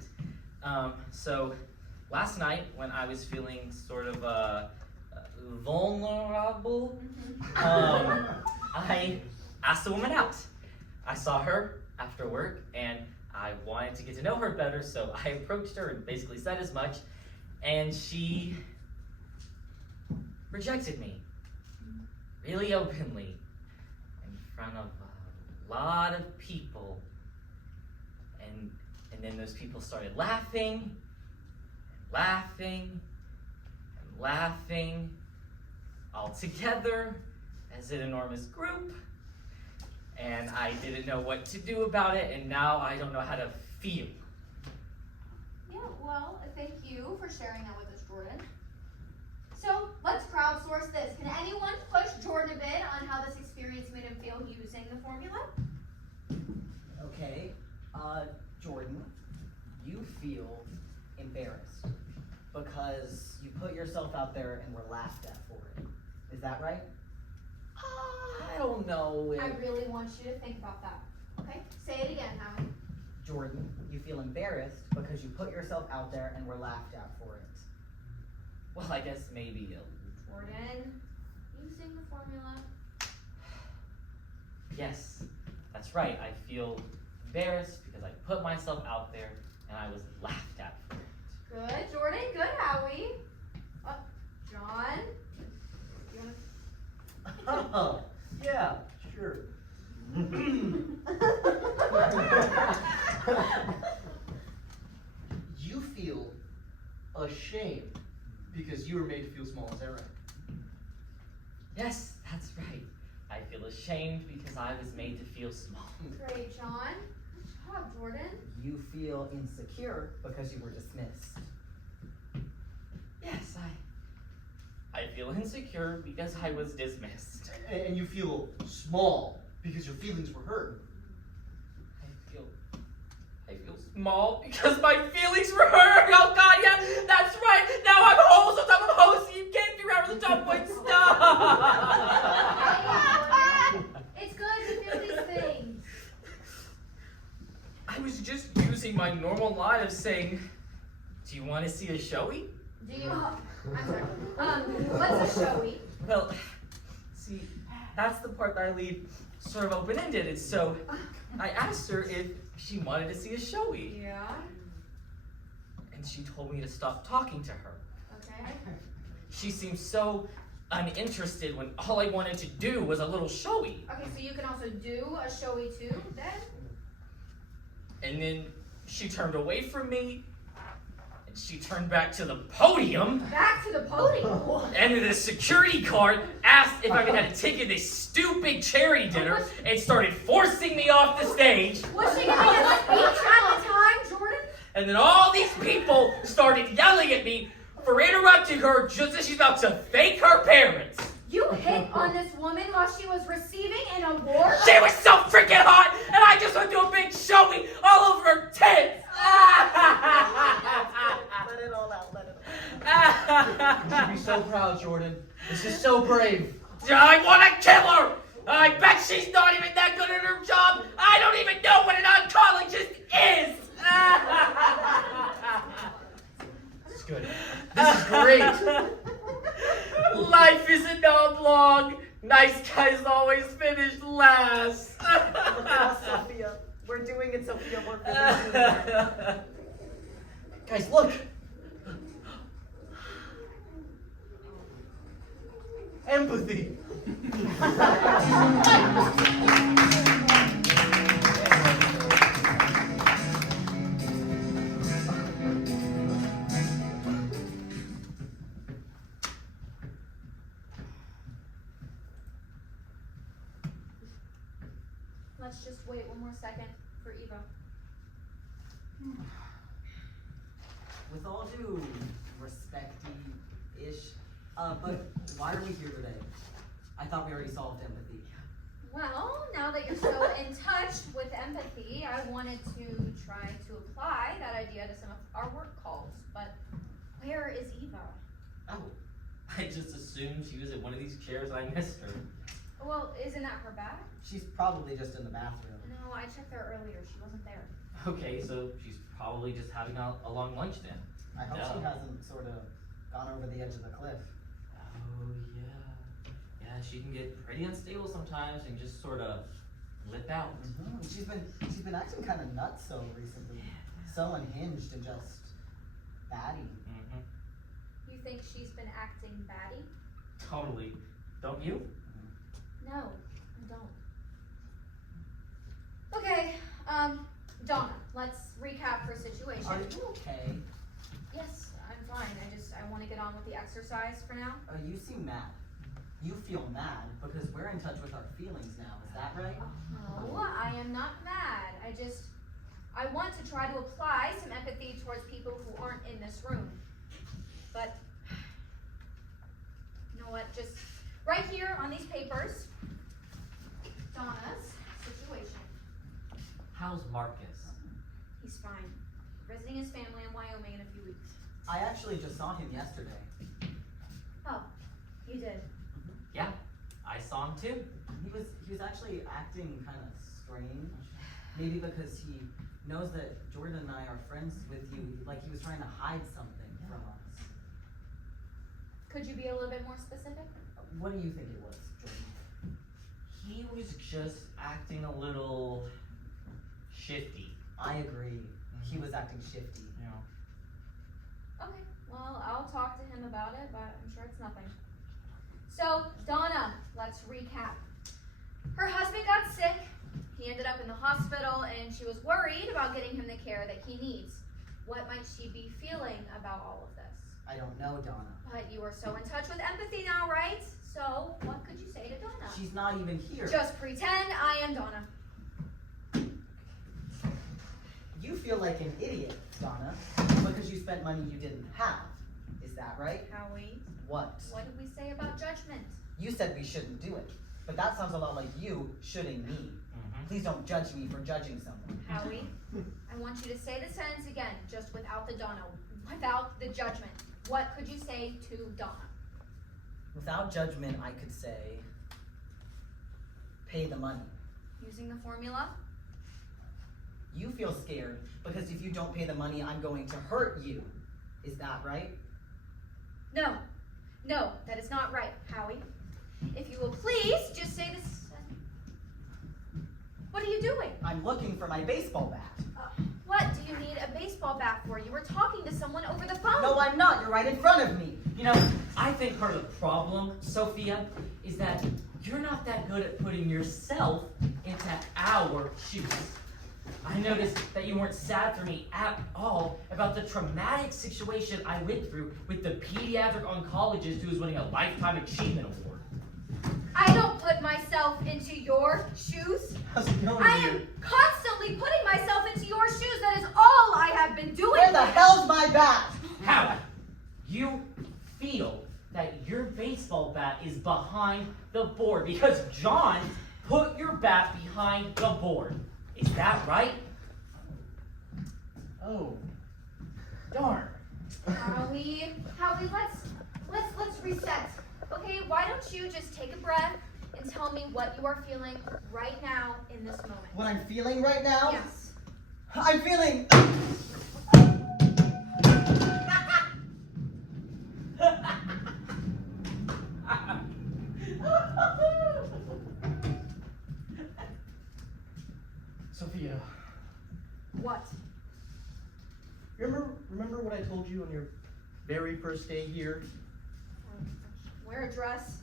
So last night when I was feeling sort of vulnerable, I asked a woman out. I saw her after work and I wanted to get to know her better, so I approached her and basically said as much, and she rejected me really openly in front of a lot of people. And then those people started laughing all together as an enormous group. And I didn't know what to do about it, and now I don't know how to feel. Yeah, well, thank you for sharing that with us, Jordan. So let's crowdsource this. Can anyone push Jordan a bit on how this experience made him feel using the formula? Okay, Jordan, you feel embarrassed because you put yourself out there and were laughed at for it. Is that right? I don't know. I really want you to think about that. Okay? Say it again, Howie. Jordan, you feel embarrassed because you put yourself out there and were laughed at for it. Well, I guess maybe Jordan, using the formula. yes, that's right. I feel embarrassed because I put myself out there and I was laughed at for it. Good, Jordan. Good, Howie. John. You wanna... Oh, yeah, sure. You feel ashamed because you were made to feel small. Is that right? Yes, that's right. I feel ashamed because I was made to feel small. Great, John. Good job, Jordan. You feel insecure because you were dismissed. Yes, I feel insecure because I was dismissed. And you feel small because your feelings were hurt. I feel small because my feelings were hurt. Oh God, yeah, that's right. Now I'm holes on top of holes. You can't figure out where the top point stops. It's good to feel these things. I was just using my normal line of saying, "Do you want to see a showy?" Do you? I'm sorry. What's a showy? Well, see, that's the part that I leave sort of open-ended. And so I asked her if she wanted to see a showy. Yeah. And she told me to stop talking to her. Okay. She seemed so uninterested when all I wanted to do was a little showy. Okay, so you can also do a showy too, then? And then she turned away from me. And she turned back to the podium. Back to the podium? And the security guard asked if I could have a ticket to this stupid charity dinner and started forcing me off the stage. Was she giving a speech at the time, Jordan? And then all these people started yelling at me for interrupting her just as she's about to thank her parents. You hit on this woman while she was receiving an award? She was so freaking hot, and I just went to a big showy all over her tits. Let it all out, let it all out. You should be so proud, Jordan. This is so brave. I want to kill her. I bet she's not even that good at her job. I don't even know what an oncologist is. This is good. This is great. Life is an oblong. Nice guys always finish last. Look at us, Sophia. We're doing it, Sophia. We're finishing it. Guys, look. Empathy. Let's just wait one more second for Eva. With all due respect-ish, but why are we here today? I thought we already solved empathy. Well, now that you're so in touch with empathy, I wanted to try to apply that idea to some of our work calls. But where is Eva? Oh, I just assumed she was in one of these chairs. I missed her. Well, isn't that her bag? She's probably just in the bathroom. No, I checked there earlier. She wasn't there. Okay, so she's probably just having a long lunch then. I hope she hasn't sort of gone over the edge of the cliff. Oh, yeah. Yeah, she can get pretty unstable sometimes and just sort of lip out. Mm-hmm. She's been acting kind of nuts so recently. So unhinged and just batty. Mm-hmm. You think she's been acting batty? Totally. Don't you? No, I don't. Okay, Donna, let's recap her situation. Are you okay? Yes, I'm fine. I want to get on with the exercise for now. You seem mad. You feel mad because we're in touch with our feelings now. Is that right? No, I am not mad. I want to try to apply some empathy towards people who aren't in this room. But know what, just right here on these papers, Donna's situation. How's Marcus? He's fine. Visiting his family in Wyoming in a few weeks. I actually just saw him yesterday. Oh, you did? Yeah, I saw him too. He was actually acting kind of strange. Maybe because he knows that Jordan and I are friends with you, like he was trying to hide something from us. Could you be a little bit more specific? What do you think it was, Jordan? He was just acting a little shifty. I agree. He was acting shifty. Yeah. Okay, well, I'll talk to him about it, but I'm sure it's nothing. So, Donna, let's recap. Her husband got sick. He ended up in the hospital, and she was worried about getting him the care that he needs. What might she be feeling about all of this? I don't know, Donna. But you are so in touch with empathy now, right? So, what could you say to Donna? She's not even here. Just pretend I am Donna. You feel like an idiot, Donna, because you spent money you didn't have. Is that right? Howie, What? what did we say about judgment? You said we shouldn't do it, but that sounds a lot like you shoulding me. Mm-hmm. Please don't judge me for judging someone. Howie, I want you to say the sentence again, just without the Donna, without the judgment. What could you say to Donna? Without judgment, I could say, pay the money. Using the formula? You feel scared because if you don't pay the money, I'm going to hurt you. Is that right? No, no, that is not right, Howie. If you will please just say this. What are you doing? I'm looking for my baseball bat. What do you need a baseball bat for? You were talking to someone over the phone. No, I'm not. You're right in front of me. You know, I think part of the problem, Sophia, is that you're not that good at putting yourself into our shoes. I noticed that you weren't sad for me at all about the traumatic situation I went through with the pediatric oncologist who was winning a Lifetime Achievement Award. I don't put myself into your shoes. How's it going, I dear? am constantly putting myself into your shoes. That is all I have been doing. Where the hell's my bat? How? You feel that your baseball bat is behind the board because John put your bat behind the board. Is that right? Oh, darn. Howie, let's reset. Okay, why don't you just take a breath and tell me what you are feeling right now in this moment? What I'm feeling right now? Yes. I'm feeling... Sophia, What? remember what I told you on your very first day here? Wear a dress.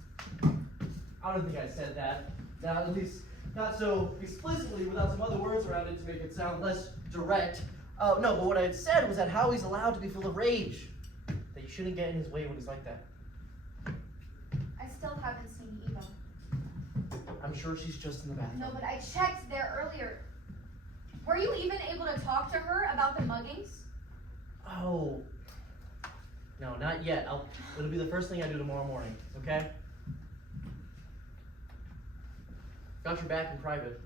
I don't think I said that. At least not so explicitly without some other words around it to make it sound less direct. No, but what I had said was that Howie's allowed to be full of rage. That you shouldn't get in his way when he's like that. I still haven't seen Eva. I'm sure she's just in the bathroom. No, but I checked there earlier. Were you even able to talk to her about the muggings? Oh. No, not yet. It'll be the first thing I do tomorrow morning, okay? Got your back in private.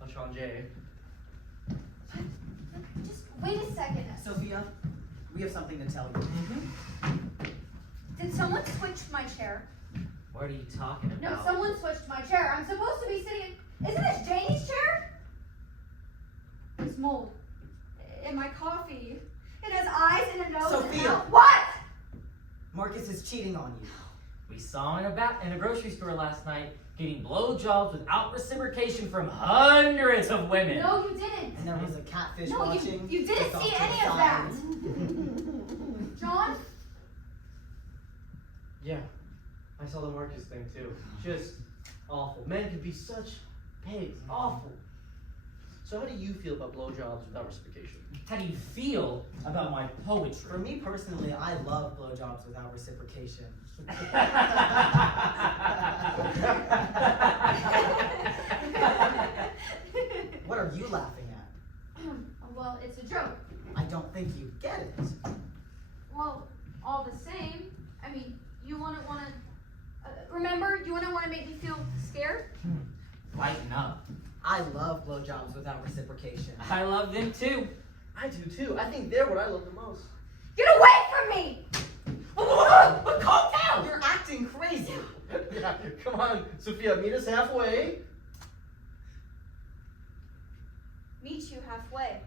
I'll Sean J. Just wait a second. Sophia, we have something to tell you. Did someone switch my chair? What are you talking about? No, someone switched my chair. I'm supposed to be sitting in... Isn't this Janie's chair? There's mold in my coffee. It has eyes and a nose. Sophia! And a mouth. What? Marcus is cheating on you. We saw him in a grocery store last night getting blowjobs without reciprocation from hundreds of women. No, you didn't. And there was a catfish No, watching. you didn't just off see to the any of side. that. John? Yeah, I saw the Marcus thing too. Just awful. Men can be such pigs. Awful. So how do you feel about blowjobs without reciprocation? How do you feel about my poetry? For me personally, I love blowjobs without reciprocation. What are you laughing at? Well, it's a joke. I don't think you get it. Well, all the same, I mean, You wanna remember? You wanna make me feel scared? Lighten up. I love blowjobs without reciprocation. I love them too. I do too. I think they're what I love the most. Get away from me! Calm down! You're acting crazy. Yeah, come on, Sophia, meet us halfway. Meet you halfway.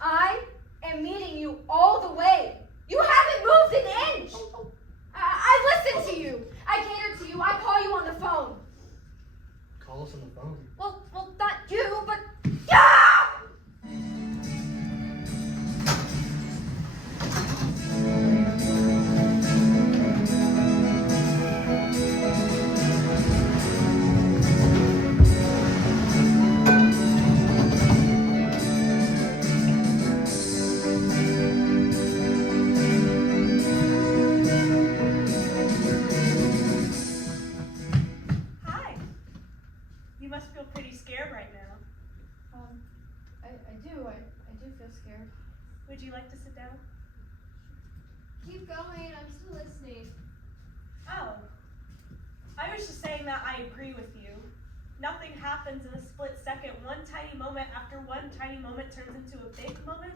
I am meeting you all the way. You haven't moved an inch. I listen to you. I cater to you. I call you on the phone. Call us on the phone. Well, not you, but yeah! Hi. You must feel pretty scared right now. I do feel scared. Would you like to sit down? Keep going, I'm still listening. Oh. I was just saying that I agree with you. Nothing happens in a split second. One tiny moment after one tiny moment turns into a big moment.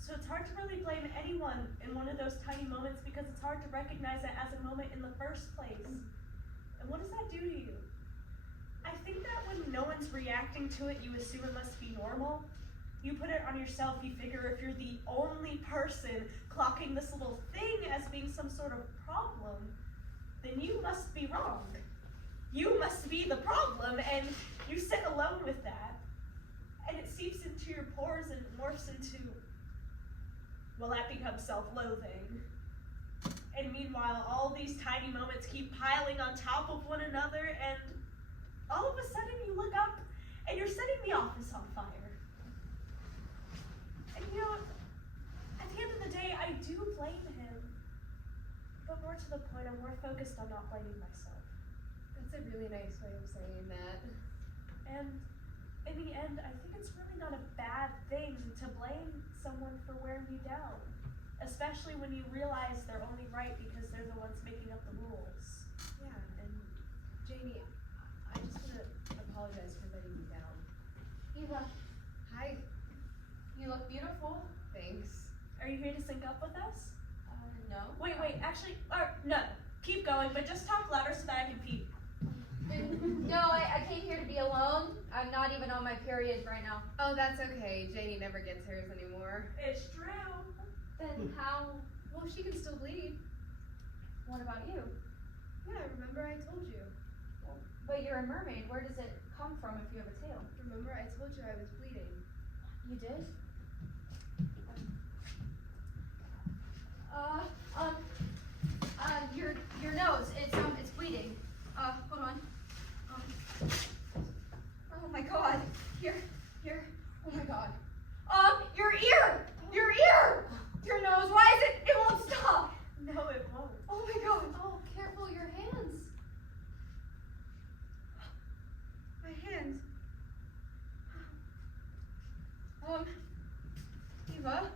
So it's hard to really blame anyone in one of those tiny moments because it's hard to recognize it as a moment in the first place. And what does that do to you? I think that when no one's reacting to it, you assume it must be normal. You put it on yourself, you figure if you're the only person clocking this little thing as being some sort of problem, then you must be wrong. You must be the problem, and you sit alone with that. And it seeps into your pores and morphs into, well, that becomes self-loathing. And meanwhile, all these tiny moments keep piling on top of one another, and all of a sudden you look up and you're setting the office on fire. And you know, at the end of the day, I do blame him. But more to the point, I'm more focused on not blaming myself. That's a really nice way of saying that. And in the end, I think it's really not a bad thing to blame someone for wearing you down. Especially when you realize they're only right because they're the ones making up the rules. Yeah, and Janie, I just want to apologize for letting you down. Eva, Hi, you look beautiful. thanks. Are you here to sync up with us? No. Wait, actually, no. Keep going, but just talk louder so that I can peep. No, I came here to be alone. I'm not even on my period right now. Oh, that's okay. Janie never gets hers anymore. It's true. Then how? Well, she can still bleed. What about you? Yeah, remember I told you. But you're a mermaid. Where does it come from if you have a tail? Remember I told you I was bleeding. You did? Your nose. It's bleeding. Hold on. Oh my God. Here. Oh my God. Your ear. Your nose. Why is it? It won't stop. No, it won't. Oh my God. Oh, careful your hands. My hands. Eva.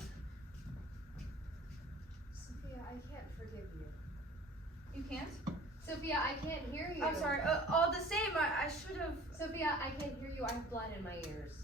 Sophia, I can't forgive you. You can't? Sophia, I can't hear you. I'm sorry. All the same, I should have. Sophia, I can't hear you. I have blood in my ears.